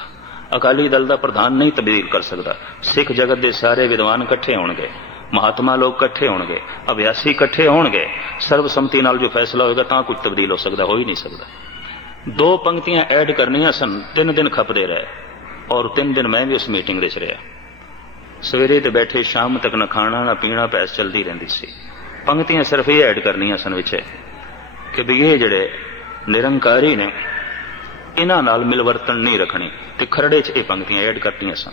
ਅਕਾਲੀ ਦਲ ਦਾ ਪ੍ਰਧਾਨ ਨਹੀਂ ਤਬਦੀਲ ਕਰ ਸਕਦਾ। ਸਿੱਖ ਜਗਤ ਦੇ ਸਾਰੇ ਵਿਦਵਾਨ ਇਕੱਠੇ ਹੋਣਗੇ, ਮਹਾਤਮਾ ਲੋਕ ਇਕੱਠੇ ਹੋਣਗੇ, ਅਭਿਆਸੀ ਇਕੱਠੇ ਹੋਣਗੇ। ਸਰਬਸੰਮਤੀ ਨਾਲ ਜੋ ਫੈਸਲਾ ਹੋਏਗਾ, ਤਾਂ ਕੁਝ ਤਬਦੀਲ ਹੋ ਸਕਦਾ, ਹੋ ਹੀ ਨਹੀਂ ਸਕਦਾ। ਦੋ ਪੰਕਤੀਆਂ ਐਡ ਕਰਨੀਆਂ ਸਨ, ਤਿੰਨ ਦਿਨ ਖਪਦੇ ਰਹੇ। ਔਰ ਤਿੰਨ ਦਿਨ ਮੈਂ ਵੀ ਉਸ ਮੀਟਿੰਗ ਵਿੱਚ ਰਿਹਾ। ਸਵੇਰੇ ਤੇ ਬੈਠੇ, ਸ਼ਾਮ ਤੱਕ ਨਾ ਖਾਣਾ, ਨਾ ਪੀਣਾ ਪੈਸ ਚਲਦੀ ਰਹਿੰਦੀ ਸੀ। ਪੰਕਤੀਆਂ ਸਿਰਫ ਇਹ ਐਡ ਕਰਨੀਆਂ ਸਨ ਵਿੱਚ ਕਿ ਵੀ ਇਹ ਜਿਹੜੇ ਨਿਰੰਕਾਰੀ ਨੇ, ਇਹਨਾਂ ਨਾਲ ਮਿਲਵਰਤਨ ਨਹੀਂ ਰੱਖਣੀ ਤੇ ਖਰੜੇ 'ਚ ਇਹ ਪੰਕਤੀਆਂ ਐਡ ਕਰਤੀਆਂ ਸਨ।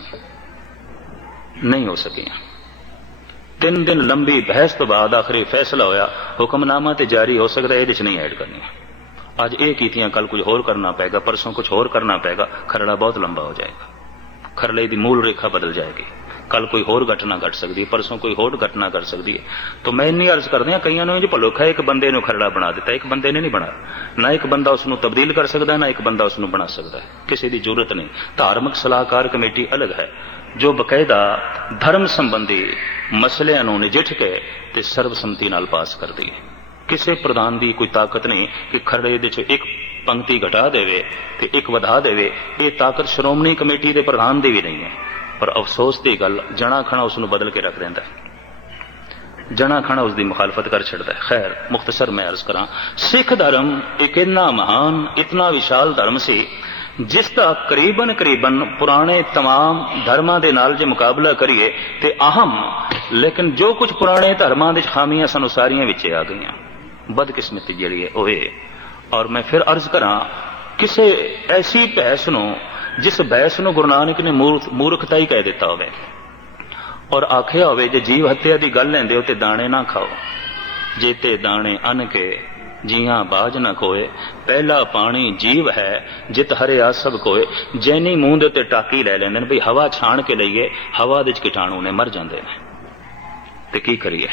ਨਹੀਂ ਹੋ ਸਕੀਆਂ। ਤਿੰਨ ਦਿਨ ਲੰਬੀ ਬਹਿਸ ਤੋਂ ਬਾਅਦ ਆਖਰੀ ਫੈਸਲਾ ਹੋਇਆ, ਹੁਕਮਨਾਮਾ ਤੇ ਜਾਰੀ ਹੋ ਸਕਦਾ ਇਹਦੇ 'ਚ ਨਹੀਂ ਐਡ ਕਰਨੀਆਂ। ਅੱਜ ਇਹ ਕੀਤੀਆਂ ਕੱਲ ਕੁਝ ਹੋਰ ਕਰਨਾ ਪਏਗਾ, ਪਰਸੋਂ ਕੁਝ ਹੋਰ ਕਰਨਾ ਪਏਗਾ, ਖਰੜਾ ਬਹੁਤ ਲੰਬਾ ਹੋ ਜਾਏਗਾ। ਖਰੜੇ ਦੀ ਮੂਲ ਰੇਖਾ ਬਦਲ ਜਾਏਗੀ। ਕੱਲ ਕੋਈ ਹੋਰ ਘਟਨਾ ਘਟ ਸਕਦੀ ਹੈ, ਪਰਸੋਂ ਕੋਈ ਹੋਰ ਘਟਨਾ ਘਟ ਸਕਦੀ ਹੈ। ਤਾਂ ਮੈਂ ਇੰਨੀ ਅਰਜ਼ ਕਰਦੇ ਹਾਂ, ਕਈਆਂ ਨੂੰ ਇੰਜ ਭੁਲੇਖਾ ਇੱਕ ਬੰਦੇ ਨੂੰ ਖਰੜਾ ਬਣਾ ਦਿੱਤਾ, ਇੱਕ ਬੰਦੇ ਨੇ ਨਹੀਂ ਬਣਾਇਆ ਨਾ ਇੱਕ ਬੰਦਾ ਉਸ ਨੂੰ ਤਬਦੀਲ ਕਰ ਸਕਦਾ, ਨਾ ਇੱਕ ਬੰਦਾ ਉਸ ਨੂੰ ਬਣਾ ਸਕਦਾ ਹੈ। ਕਿਸੇ ਦੀ ਜ਼ਰੂਰਤ ਨਹੀਂ। ਧਾਰਮਿਕ ਸਲਾਹਕਾਰ ਕਮੇਟੀ ਅਲੱਗ ਹੈ, ਜੋ ਬਕਾਇਦਾ ਧਰਮ ਸੰਬੰਧੀ ਮਸਲਿਆਂ ਨੂੰ ਨਜਿੱਠ ਕੇ ਤੇ ਸਰਬਸੰਮਤੀ ਨਾਲ ਪਾਸ ਕਰਦੀ ਹੈ। ਕਿਸੇ ਪ੍ਰਧਾਨ ਦੀ ਕੋਈ ਤਾਕਤ ਨਹੀਂ ਕਿ ਖਰੜੇ ਦੇ ਚ ਇੱਕ ਪੰਕਤੀ ਘਟਾ ਦੇਵੇ ਤੇ ਇੱਕ ਵਧਾ ਦੇਵੇ। ਇਹ ਤਾਕਤ ਸ਼੍ਰੋਮਣੀ ਕਮੇਟੀ ਦੇ ਪ੍ਰਧਾਨ ਦੀ ਵੀ ਨਹੀਂ ਹੈ। ਪਰ ਅਫਸੋਸ ਦੀ ਗੱਲ ਜਣਾ ਖਣਾ ਉਸ ਨੂੰ ਬਦਲ ਕੇ ਰੱਖ ਦਿੰਦਾ ਹੈ ਜਣਾ ਖਣਾ ਉਸ ਦੀ ਮੁਖਾਲਫਤ ਕਰ ਛੱਡਦਾ ਹੈ ਖੈਰ ਮੁਖਤਸਰ ਮੈਂ ਅਰਜ਼ ਕਰਾਂ ਸਿੱਖ ਧਰਮ ਇੱਕ ਇੰਨਾ ਮਹਾਨ ਇਤਨਾ ਵਿਸ਼ਾਲ ਧਰਮ ਸੀ ਜਿਸ ਦਾ ਕਰੀਬਨ ਕਰੀਬਨ ਪੁਰਾਣੇ तमाम ਧਰਮਾਂ ਦੇ ਨਾਲ ਜੇ ਮੁਕਾਬਲਾ ਕਰੀਏ ਤੇ ਅਹਮ ਲੇਕਿਨ ਜੋ ਕੁਝ ਪੁਰਾਣੇ ਧਰਮਾਂ ਦੇ ਖਾਮੀਆਂ ਸਨ ਉਹ ਸਾਰੀਆਂ ਵਿੱਚ ਆ ਗਈਆਂ ਬਦਕਿਸਮਤੀ ਜਿਹੜੀ ਹੈ ਉਹ ਇਹ ਔਰ ਮੈਂ ਫਿਰ ਅਰਜ਼ ਕਰਾਂ ਕਿਸੇ ਐਸੀ ਭੈਸ ਨੂੰ ਜਿਸ ਬਹਿਸ ਨੂੰ ਗੁਰੂ ਨਾਨਕ ਨੇ ਮੂਰਖਤਾ ਹੀ ਕਹਿ ਦਿੱਤਾ ਹੋਵੇ। ਔਰ ਆਖਿਆ ਹੋਵੇ, ਜੇ ਜੀਵ ਹੱਤਿਆ ਦੀ ਗੱਲ ਲੈਂਦੇ ਹੋ ਤੇ ਦਾਣੇ ਨਾ ਖਾਓ। ਜੇ ਤੇ ਦਾਣੇ ਅਨ ਕੇ, ਜੀਆਂ ਬਾਜ ਨਾ ਕੋਏ ਪਹਿਲਾ ਪਾਣੀ ਜੀਵ ਹੈ, ਜਿਤ ਹਰਿਆ ਸਭ ਕੋਏ। ਜੈਨੀ ਮੂੰਹ ਦੇ ਉੱਤੇ ਟਾਕੀ ਲੈ ਲੈਂਦੇ ਨੇ ਵੀ ਹਵਾ ਛਾਣ ਕੇ ਲਈਏ, ਹਵਾ ਦੇ ਚ ਕੀਟਾਣੂ ਨੇ, ਮਰ ਜਾਂਦੇ ਨੇ। ਤੇ ਕੀ ਕਰੀਏ?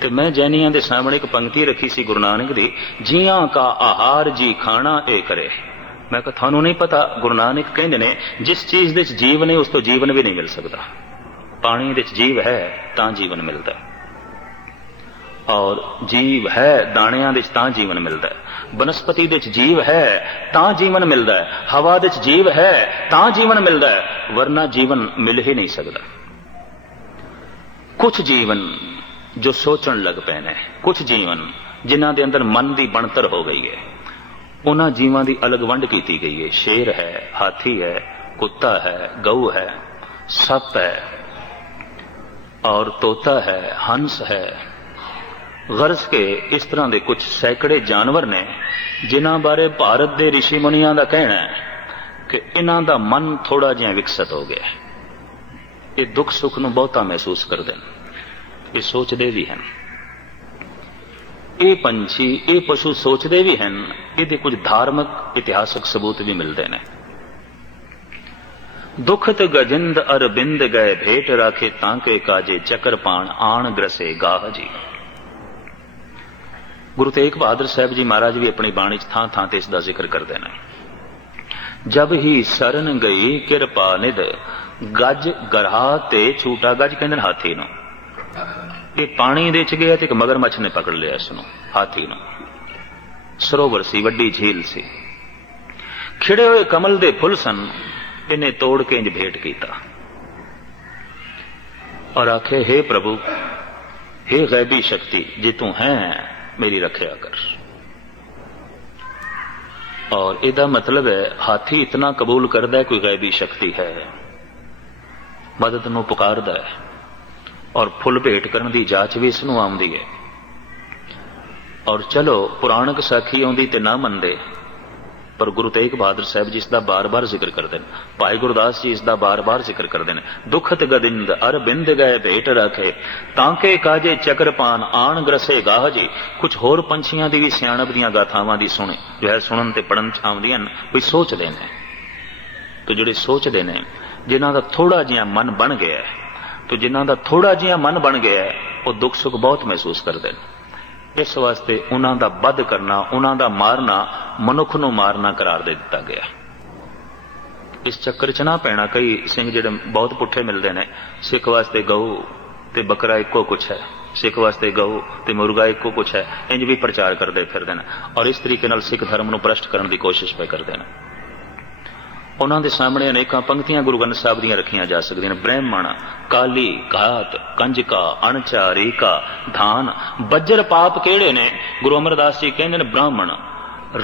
ਤੇ ਮੈਂ ਜੈਨੀਆਂ ਦੇ ਸਾਹਮਣੇ ਇੱਕ ਪੰਕਤੀ ਰੱਖੀ ਸੀ ਗੁਰੂ ਨਾਨਕ ਦੀ, ਜੀਆਂ ਕਾ ਆਹਾਰ ਜੀ ਖਾਣਾ ਇਹ ਕਰੇ। ਮੈਂ ਕਿਹਾ, ਤੁਹਾਨੂੰ ਨਹੀਂ ਪਤਾ, ਗੁਰੂ ਨਾਨਕ ਕਹਿੰਦੇ ਨੇ, ਜਿਸ ਚੀਜ਼ ਦੇ ਵਿੱਚ ਜੀਵ ਨਹੀਂ ਉਸ ਤੋਂ ਜੀਵਨ ਵੀ ਨਹੀਂ ਮਿਲ ਸਕਦਾ। ਪਾਣੀ ਵਿੱਚ ਜੀਵ ਹੈ, ਤਾਂ ਜੀਵਨ ਮਿਲਦਾ ਔਰ ਜੀਵ ਹੈ, ਦਾਣਿਆਂ ਦੇ ਵਿੱਚ ਤਾਂ ਜੀਵਨ ਮਿਲਦਾ ਬਨਸਪਤੀ ਵਿੱਚ ਜੀਵ ਹੈ, ਤਾਂ ਜੀਵਨ ਮਿਲਦਾ ਹੈ। ਹਵਾ ਵਿੱਚ ਜੀਵ ਹੈ, ਤਾਂ ਜੀਵਨ ਮਿਲਦਾ ਹੈ। ਵਰਨਾ ਜੀਵਨ ਮਿਲ ਹੀ ਨਹੀਂ ਸਕਦਾ। ਕੁਝ ਜੀਵਨ ਜੋ ਸੋਚਣ ਲੱਗ ਪਏ ਨੇ ਕੁਝ ਜੀਵਨ ਜਿਨ੍ਹਾਂ ਦੇ ਅੰਦਰ ਮਨ ਦੀ ਬਣਤਰ ਹੋ ਗਈ ਹੈ। ਉਹਨਾਂ ਜੀਵਾਂ ਦੀ ਅਲੱਗ ਵੰਡ ਕੀਤੀ ਗਈ ਹੈ ਸ਼ੇਰ ਹੈ, ਹਾਥੀ ਹੈ, ਕੁੱਤਾ ਹੈ, ਗਊ ਹੈ, ਸੱਪ ਹੈ ਔਰ ਤੋਤਾ ਹੈ, ਹੰਸ ਹੈ। ਗਰਜ਼ ਕੇ ਇਸ ਤਰ੍ਹਾਂ ਦੇ ਕੁਝ ਸੈਂਕੜੇ ਜਾਨਵਰ ਨੇ, ਜਿਨ੍ਹਾਂ ਬਾਰੇ ਭਾਰਤ ਦੇ ઋષਿ ਮੁਨੀਆਂ ਦਾ ਕਹਿਣਾ ਹੈ ਕਿ ਇਹਨਾਂ ਦਾ ਮਨ ਥੋੜਾ ਜਿਹਾ ਵਿਕਸਿਤ ਹੋ ਗਿਆ ਇਹ ਦੁੱਖ ਸੁੱਖ ਨੂੰ ਬਹੁਤਾ ਮਹਿਸੂਸ ਕਰਦੇ ਨੇ। ਇਹ ਸੋਚਦੇ ਵੀ ਹਨ। ਇਹ ਪੰਛੀ, ਇਹ ਪਸ਼ੂ ਸੋਚਦੇ ਵੀ ਹਨ ਇਹਦੇ ਕੁਝ ਧਾਰਮਿਕ, ਇਤਿਹਾਸਕ ਸਬੂਤ ਵੀ ਮਿਲਦੇ ਨੇ। ਦੁਖਤ ਗਜਿੰਦ ਅਰਬਿੰਦ ਗਏ ਭੇਟ ਰਾਖੇ ਤਾਂ ਕੇ ਕਾਜੇ ਚੱਕਰ ਪਾਣ ਆਣ ਗ੍ਰਸੇ ਗਾਹ ਜੀ। ਗੁਰੂ ਤੇਗ ਬਹਾਦਰ ਸਾਹਿਬ ਜੀ ਮਹਾਰਾਜ ਵੀ ਆਪਣੀ ਬਾਣੀ 'ਚ ਥਾਂ ਥਾਂ ਤੇ ਇਸ ਦਾ ਜ਼ਿਕਰ ਕਰਦੇ ਨੇ। ਜਬ ਹੀ ਸਰਨ ਗਈ ਕਿਰਪਾ ਨਿਧ, ਗਜ ਗਰਹਾ ਤੇ ਛੂਟਾ ਗਜ ਕਹਿੰਦੇ ਨੇ ਹਾਥੀ ਨੂੰ। ਇਹ ਪਾਣੀ ਦੇ ਚ ਗਿਆ ਤੇ ਇੱਕ ਮਗਰਮੱਛ ਨੇ ਪਕੜ ਲਿਆ ਇਸ ਨੂੰ ਹਾਥੀ ਨੂੰ। ਸਰੋਵਰ ਸੀ, ਵੱਡੀ ਝੀਲ ਸੀ। ਖਿੜੇ ਹੋਏ ਕਮਲ ਦੇ ਫੁੱਲ ਸਨ, ਇਹਨੇ ਤੋੜ ਕੇ ਇੰਜ ਭੇਟ ਕੀਤਾ। ਔਰ ਆਖੇ हे ਪ੍ਰਭੂ हे ਗੈਬੀ ਸ਼ਕਤੀ, ਜੇ ਤੂੰ ਹੈ, ਮੇਰੀ ਰੱਖਿਆ ਕਰ। ਔਰ ਇਹਦਾ ਮਤਲਬ ਹੈ, ਹਾਥੀ ਇਤਨਾ ਕਬੂਲ ਕਰਦਾ ਹੈ, ਕੋਈ ਗੈਬੀ ਸ਼ਕਤੀ ਹੈ। ਮਦਦ ਨੂੰ ਪੁਕਾਰਦਾ ਹੈ। ਔਰ ਫੁੱਲ ਭੇਟ ਕਰਨ ਦੀ ਜਾਚ ਵੀ ਇਸ ਨੂੰ ਆਉਂਦੀ ਹੈ। ਔਰ ਚਲੋ, ਪੁਰਾਣਕ ਸਾਖੀ ਆਉਂਦੀ ਤੇ ਨਾ ਮੰਨਦੇ, ਪਰ ਗੁਰੂ ਤੇਗ ਬਹਾਦਰ ਸਾਹਿਬ ਜੀ ਇਸ ਦਾ ਬਾਰ-ਬਾਰ ਜ਼ਿਕਰ ਕਰਦੇ ਨੇ। ਭਾਈ ਗੁਰਦਾਸ ਜੀ ਇਸ ਦਾ ਬਾਰ-ਬਾਰ ਜ਼ਿਕਰ ਕਰਦੇ ਨੇ। ਦੁਖਤ ਗਦਿੰਦ ਅਰਬਿੰਦ ਗਏ ਭੇਟ ਰੱਖੇ, ਤਾਂ ਕਿ ਕਾਜੇ ਚਕਰਪਾਨ ਆਣ ਗਰਸੇ ਗਾਹ ਜੀ। ਕੁਝ ਹੋਰ ਪੰਛੀਆਂ ਦੀ ਵੀ ਸਿਆਣਪ ਦੀਆਂ ਗਾਥਾਵਾਂ ਦੀ ਸੁਣੇ, ਜੋ ਹੈ ਸੁਣਨ ਤੇ ਪੜਨ ਚ ਆਉਂਦੀਆਂ ਨੇ ਕੋਈ ਸੋਚਦੇ ਨੇ। ਤੇ ਜਿਹੜੇ ਸੋਚਦੇ ਨੇ, ਜਿਨ੍ਹਾਂ ਦਾ ਥੋੜਾ ਜਿਹਾ ਮਨ ਬਣ ਗਿਆ ਹੈ ਤੇ ਜਿਨ੍ਹਾਂ ਦਾ ਥੋੜਾ ਜਿਹਾ ਮਨ ਬਣ ਗਿਆ ਉਹ ਦੁੱਖ ਸੁੱਖ ਬਹੁਤ ਮਹਿਸੂਸ ਕਰਦੇ ਨੇ। ਇਸ ਵਾਸਤੇ ਉਹਨਾਂ ਦਾ ਵੱਧ ਕਰਨਾ, ਉਹਨਾਂ ਦਾ ਮਾਰਨਾ, ਮਨੁੱਖ ਨੂੰ ਮਾਰਨਾ ਕਰਾਰ ਦੇ ਦਿੱਤਾ ਗਿਆ ਇਸ ਚੱਕਰ 'ਚ ਨਾ ਪੈਣਾ, ਕਈ ਸਿੰਘ ਜਿਹੜੇ ਬਹੁਤ ਪੁੱਠੇ ਮਿਲਦੇ ਨੇ, ਸਿੱਖ ਵਾਸਤੇ ਗਊ ਤੇ ਬੱਕਰਾ ਇੱਕੋ ਕੁਛ ਹੈ, ਸਿੱਖ ਵਾਸਤੇ ਗਊ ਤੇ ਮੁਰਗਾ ਇੱਕੋ ਕੁਛ ਹੈ ਇੰਜ ਵੀ ਪ੍ਰਚਾਰ ਕਰਦੇ ਫਿਰਦੇ ਨੇ। ਔਰ ਇਸ ਤਰੀਕੇ ਨਾਲ ਸਿੱਖ ਧਰਮ ਨੂੰ ਭ੍ਰਸ਼ਟ ਕਰਨ ਦੀ ਕੋਸ਼ਿਸ਼ ਪਏ ਕਰਦੇ ਨੇ। ਉਹਨਾਂ ਦੇ ਸਾਹਮਣੇ ਅਨੇਕਾਂ ਪੰਕਤੀਆਂ ਗੁਰੂ ਗ੍ਰੰਥ ਸਾਹਿਬ ਦੀਆਂ ਰੱਖੀਆਂ ਜਾ ਸਕਦੀਆਂ ਨੇ। ਬ੍ਰਹਮਣ, ਕਾਲੀ, ਘਾਤ, ਕੰਜਕਾ ਅਣਚਾ ਰੇਕਾ ਧਾਨ, ਬੱਜਰ ਪਾਪ ਕਿਹੜੇ ਨੇ? ਗੁਰੂ ਅਮਰਦਾਸ ਜੀ ਕਹਿੰਦੇ ਨੇ, ਬ੍ਰਾਹਮਣ,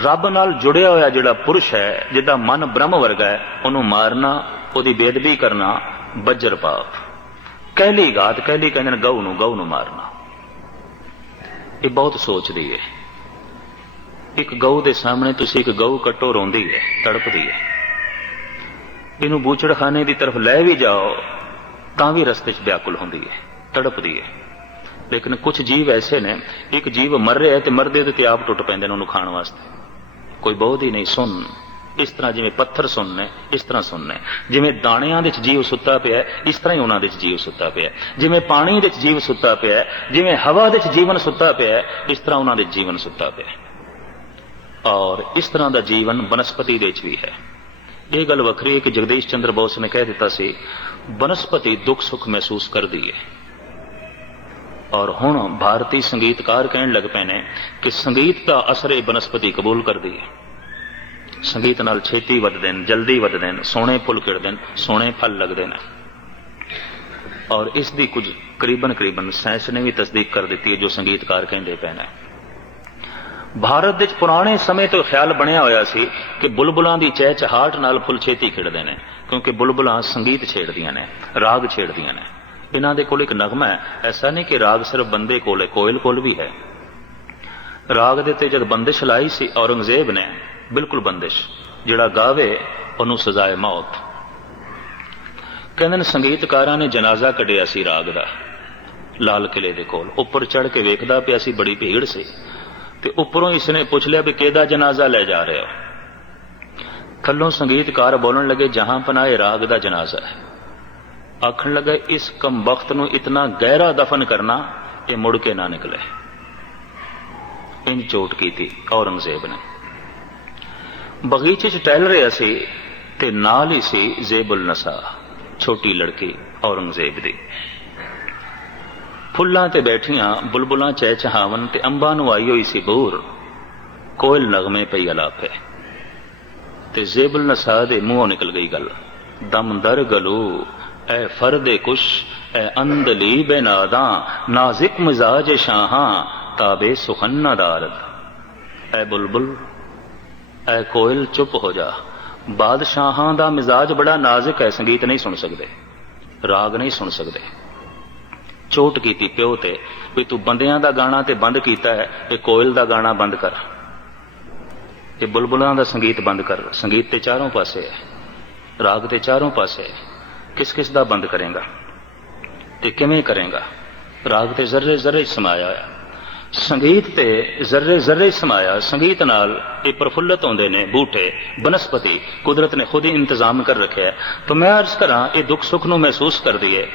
ਰੱਬ ਨਾਲ ਜੁੜਿਆ ਹੋਇਆ ਜਿਹੜਾ ਪੁਰਸ਼ ਹੈ, ਜਿਹਦਾ ਮਨ ਬ੍ਰਹਮ ਵਰਗਾ ਹੈ, ਉਹਨੂੰ ਮਾਰਨਾ, ਉਹਦੀ ਬੇਦਬੀ ਕਰਨਾ, ਬੱਜਰ ਪਾਪ। ਕਹਿਲੀ ਘਾਤ, ਕਹਿਲੀ ਕਹਿੰਦੇ ਨੇ, ਗਊ ਨੂੰ ਗਊ ਨੂੰ ਮਾਰਨਾ। ਇਹ ਬਹੁਤ ਸੋਚਦੀ ਹੈ। ਇੱਕ ਗਊ ਦੇ ਸਾਹਮਣੇ ਤੁਸੀਂ ਇੱਕ ਗਊ ਕੱਟੋ, ਰੋਂਦੀ ਹੈ, ਤੜਪਦੀ ਹੈ। ਇਹਨੂੰ ਬੂਚੜਖਾਨੇ ਦੀ ਤਰਫ ਲੈ ਵੀ ਜਾਓ, ਤਾਂ ਵੀ ਰਸਤੇ 'ਚ ਬਿਆਕੁਲ ਹੁੰਦੀ ਹੈ ਤੜਪਦੀ ਹੈ ਲੇਕਿਨ ਕੁਝ ਜੀਵ ਐਸੇ ਨੇ, ਇੱਕ ਜੀਵ ਮਰ ਰਿਹਾ ਤੇ ਮਰਦੇ ਤੇ ਆਪ ਟੁੱਟ ਪੈਂਦੇ ਨੇ ਉਹਨੂੰ ਖਾਣ ਵਾਸਤੇ। ਕੋਈ ਬਹੁਤ ਹੀ ਨਹੀਂ, ਸੁਣ। ਇਸ ਤਰ੍ਹਾਂ ਜਿਵੇਂ ਪੱਥਰ ਸੁਣਨਾ, ਇਸ ਤਰ੍ਹਾਂ ਸੁਣਨਾ। ਹੈ। ਜਿਵੇਂ ਦਾਣਿਆਂ ਦੇ ਵਿੱਚ ਜੀਵ ਸੁੱਤਾ ਪਿਆ ਇਸ ਤਰ੍ਹਾਂ ਹੀ ਉਹਨਾਂ ਦੇ ਵਿੱਚ ਜੀਵ ਸੁੱਤਾ ਪਿਆ ਜਿਵੇਂ ਪਾਣੀ ਦੇ ਵਿੱਚ ਜੀਵ ਸੁੱਤਾ ਪਿਆ ਜਿਵੇਂ ਹਵਾ ਦੇ ਵਿੱਚ ਜੀਵਨ ਸੁੱਤਾ ਪਿਆ ਇਸ ਤਰ੍ਹਾਂ ਉਹਨਾਂ ਦੇ ਜੀਵਨ ਸੁੱਤਾ ਪਿਆ ਔਰ ਇਸ ਤਰ੍ਹਾਂ ਦਾ ਜੀਵਨ ਬਨਸਪਤੀ ਦੇ ਵਿੱਚ ਵੀ ਹੈ। ਇਹ ਗੱਲ ਵੱਖਰੀ ਹੈ ਕਿ ਜਗਦੀਸ਼ ਚੰਦਰ ਬੋਸ ਨੇ ਕਹਿ ਦਿੱਤਾ ਸੀ, ਬਨਸਪਤੀ ਦੁੱਖ ਸੁੱਖ ਮਹਿਸੂਸ ਕਰਦੀ ਹੈ ਔਰ ਹੁਣ ਭਾਰਤੀ ਸੰਗੀਤਕਾਰ ਕਹਿਣ ਲੱਗ ਪਏ ਨੇ ਕਿ ਸੰਗੀਤ ਦਾ ਅਸਰ ਇਹ ਬਨਸਪਤੀ ਕਬੂਲ ਕਰਦੀ ਹੈ ਸੰਗੀਤ ਨਾਲ ਛੇਤੀ ਵੱਧਦੇ ਨੇ, ਜਲਦੀ ਵੱਧਦੇ ਨੇ, ਸੋਹਣੇ ਫੁੱਲ ਖਿੜਦੇ ਨੇ, ਸੋਹਣੇ ਫਲ ਲੱਗਦੇ ਨੇ। ਔਰ ਇਸ ਦੀ ਕੁਝ ਕਰੀਬਨ ਕਰੀਬਨ ਸਾਇੰਸ ਨੇ ਵੀ ਤਸਦੀਕ ਕਰ ਦਿੱਤੀ ਹੈ ਜੋ ਸੰਗੀਤਕਾਰ ਕਹਿੰਦੇ ਪਏ ਨੇ। ਭਾਰਤ ਵਿੱਚ ਪੁਰਾਣੇ ਸਮੇਂ ਤੋਂ ਖਿਆਲ ਬਣਿਆ ਹੋਇਆ ਸੀ ਕਿ ਬੁਲਬੁਲਾਂ ਦੀ ਚਹਿਚਹਾਟ ਨਾਲ ਫੁੱਲ ਛੇਤੀ ਖਿੜਦੇ ਨੇ, ਕਿਉਂਕਿ ਬੁਲਬੁਲਾਂ ਸੰਗੀਤ ਛੇੜਦੀਆਂ ਨੇ, ਰਾਗ ਛੇੜਦੀਆਂ ਨੇ। ਇਹਨਾਂ ਦੇ ਕੋਲ ਇੱਕ ਨਗਮਾ ਹੈ, ਐਸਾ ਨਹੀਂ ਕਿ ਰਾਗ ਸਿਰਫ ਬੰਦੇ ਕੋਲ ਹੈ, ਕੋਇਲ ਕੋਲ ਵੀ ਹੈ। ਰਾਗ ਦੇ ਤੇ ਜਦ ਬੰਦਿਸ਼ ਲਾਈ ਸੀ, ਔਰੰਗਜ਼ੇਬ ਨੇ, ਬਿਲਕੁਲ ਬੰਦਿਸ਼, ਜਿਹੜਾ ਗਾਵੇ, ਉਹਨੂੰ ਸਜ਼ਾਏ ਮੌਤ। ਕਹਿੰਦੇ ਨੇ ਸੰਗੀਤਕਾਰਾਂ ਨੇ ਜਨਾਜ਼ਾ ਕੱਢਿਆ ਸੀ ਰਾਗ ਦਾ, ਲਾਲ ਕਿਲੇ ਦੇ ਕੋਲ, ਉੱਪਰ ਚੜ ਕੇ ਵੇਖਦਾ ਪਿਆ ਸੀ, ਬੜੀ ਭੀੜ ਸੀ। ਤੇ ਉੱਪਰੋਂ ਇਸਨੇ ਪੁੱਛ ਲਿਆ ਵੀ ਕਿਹਦਾ ਜਨਾਜ਼ਾ ਲੈ ਜਾ ਰਹੇ ਹੋ। ਥੱਲੋਂ ਸੰਗੀਤਕਾਰ ਬੋਲਣ ਲੱਗੇ, ਜਹਾਂ ਪਨਾਏ ਰਾਗ ਦਾ ਜਨਾਜ਼ਾ ਹੈ। ਆਖਣ ਲੱਗਾ, ਇਸ ਕਮਬਖਤ ਨੂੰ ਇਤਨਾ ਗਹਿਰਾ ਦਫਨ ਕਰਨਾ, ਇਹ ਮੁੜ ਕੇ ਨਾ ਨਿਕਲੇ। ਇੰਜ ਚੋਟ ਕੀਤੀ ਔਰੰਗਜ਼ੇਬ ਨੇ। ਬਗੀਚੇ 'ਚ ਟਹਿਲ ਰਿਹਾ ਸੀ ਤੇ ਨਾਲ ਹੀ ਸੀ ਜ਼ੇਬੁਲ ਨਸਾ, ਛੋਟੀ ਲੜਕੀ ਔਰੰਗਜ਼ੇਬ ਦੀ। ਫੁੱਲਾਂ ਤੇ ਬੈਠੀਆਂ ਬੁਲਬੁਲਾਂ ਚਹਿਚਹਾਵਨ ਤੇ ਅੰਬਾਂ ਨੂੰ ਆਈ ਹੋਈ ਸੀ ਬੂਰ। ਕੋਇਲ ਨਗਮੇ ਪਈ ਅਲਾਪੇ ਤੇ ਜੇਬਲ ਨਸਾ ਦੇ ਮੂੰਹੋਂ ਨਿਕਲ ਗਈ ਗੱਲ। ਦਮ ਦਰ ਗਲੂ, ਐ ਫਰਦੇ ਕੁਸ਼ ਐ ਅੰਦਲੀ ਬੇਨਾਦਾ ਨਾਜ਼ਿਕ ਮਿਜ਼ਾਜ ਸ਼ਾਹਾਂ, ਤਾਬੇ ਸੁਖੰਨਾ ਦਾਰਦ। ਐ ਬੁਲਬੁਲ, ਐ ਕੋਇਲ ਚੁੱਪ ਹੋ ਜਾ। ਬਾਦਸ਼ਾਹਾਂ ਦਾ ਮਿਜ਼ਾਜ ਬੜਾ ਨਾਜ਼ੁਕ ਹੈ, ਸੰਗੀਤ ਨਹੀਂ ਸੁਣ ਸਕਦੇ। ਰਾਗ ਨਹੀਂ ਸੁਣ ਸਕਦੇ। ਚੋਟ ਕੀਤੀ ਪਿਓ ਤੇ, ਵੀ ਤੂੰ ਬੰਦਿਆਂ ਦਾ ਗਾਣਾ ਤੇ ਬੰਦ ਕੀਤਾ ਹੈ ਇਹ ਕੋਇਲ ਦਾ ਗਾਣਾ ਬੰਦ ਕਰ। ਇਹ ਬੁਲਬੁਲਾਂ ਦਾ ਸੰਗੀਤ ਬੰਦ ਕਰ। ਸੰਗੀਤ ਤੇ ਚਾਰੋਂ ਪਾਸੇ ਹੈ। ਰਾਗ ਤੇ ਚਾਰੋਂ ਪਾਸੇ ਹੈ। ਕਿਸ ਕਿਸ ਦਾ ਬੰਦ ਕਰੇਗਾ? ਤੇ ਕਿਵੇਂ ਕਰੇਗਾ? ਰਾਗ ਤੇ ਜ਼ਰਰੇ ਜ਼ਰਰੇ ਸਮਾਇਆ ਹੋਇਆ। ਸੰਗੀਤ ਤੇ ਜ਼ਰਰੇ ਜ਼ਰਰੇ ਸਮਾਇਆ। ਸੰਗੀਤ ਨਾਲ ਇਹ ਪ੍ਰਫੁੱਲਤ ਹੁੰਦੇ ਨੇ ਬੂਟੇ ਬਨਸਪਤੀ। ਕੁਦਰਤ ਨੇ ਖੁਦ ਹੀ ਇੰਤਜ਼ਾਮ ਕਰ ਰੱਖਿਆ ਹੈ। ਤਾਂ ਮੈਂ ਅਰਜ਼ ਕਰਾਂ, ਇਹ ਦੁੱਖ ਸੁੱਖ ਨੂੰ ਮਹਿਸੂਸ ਕਰਦੀ ਹੈ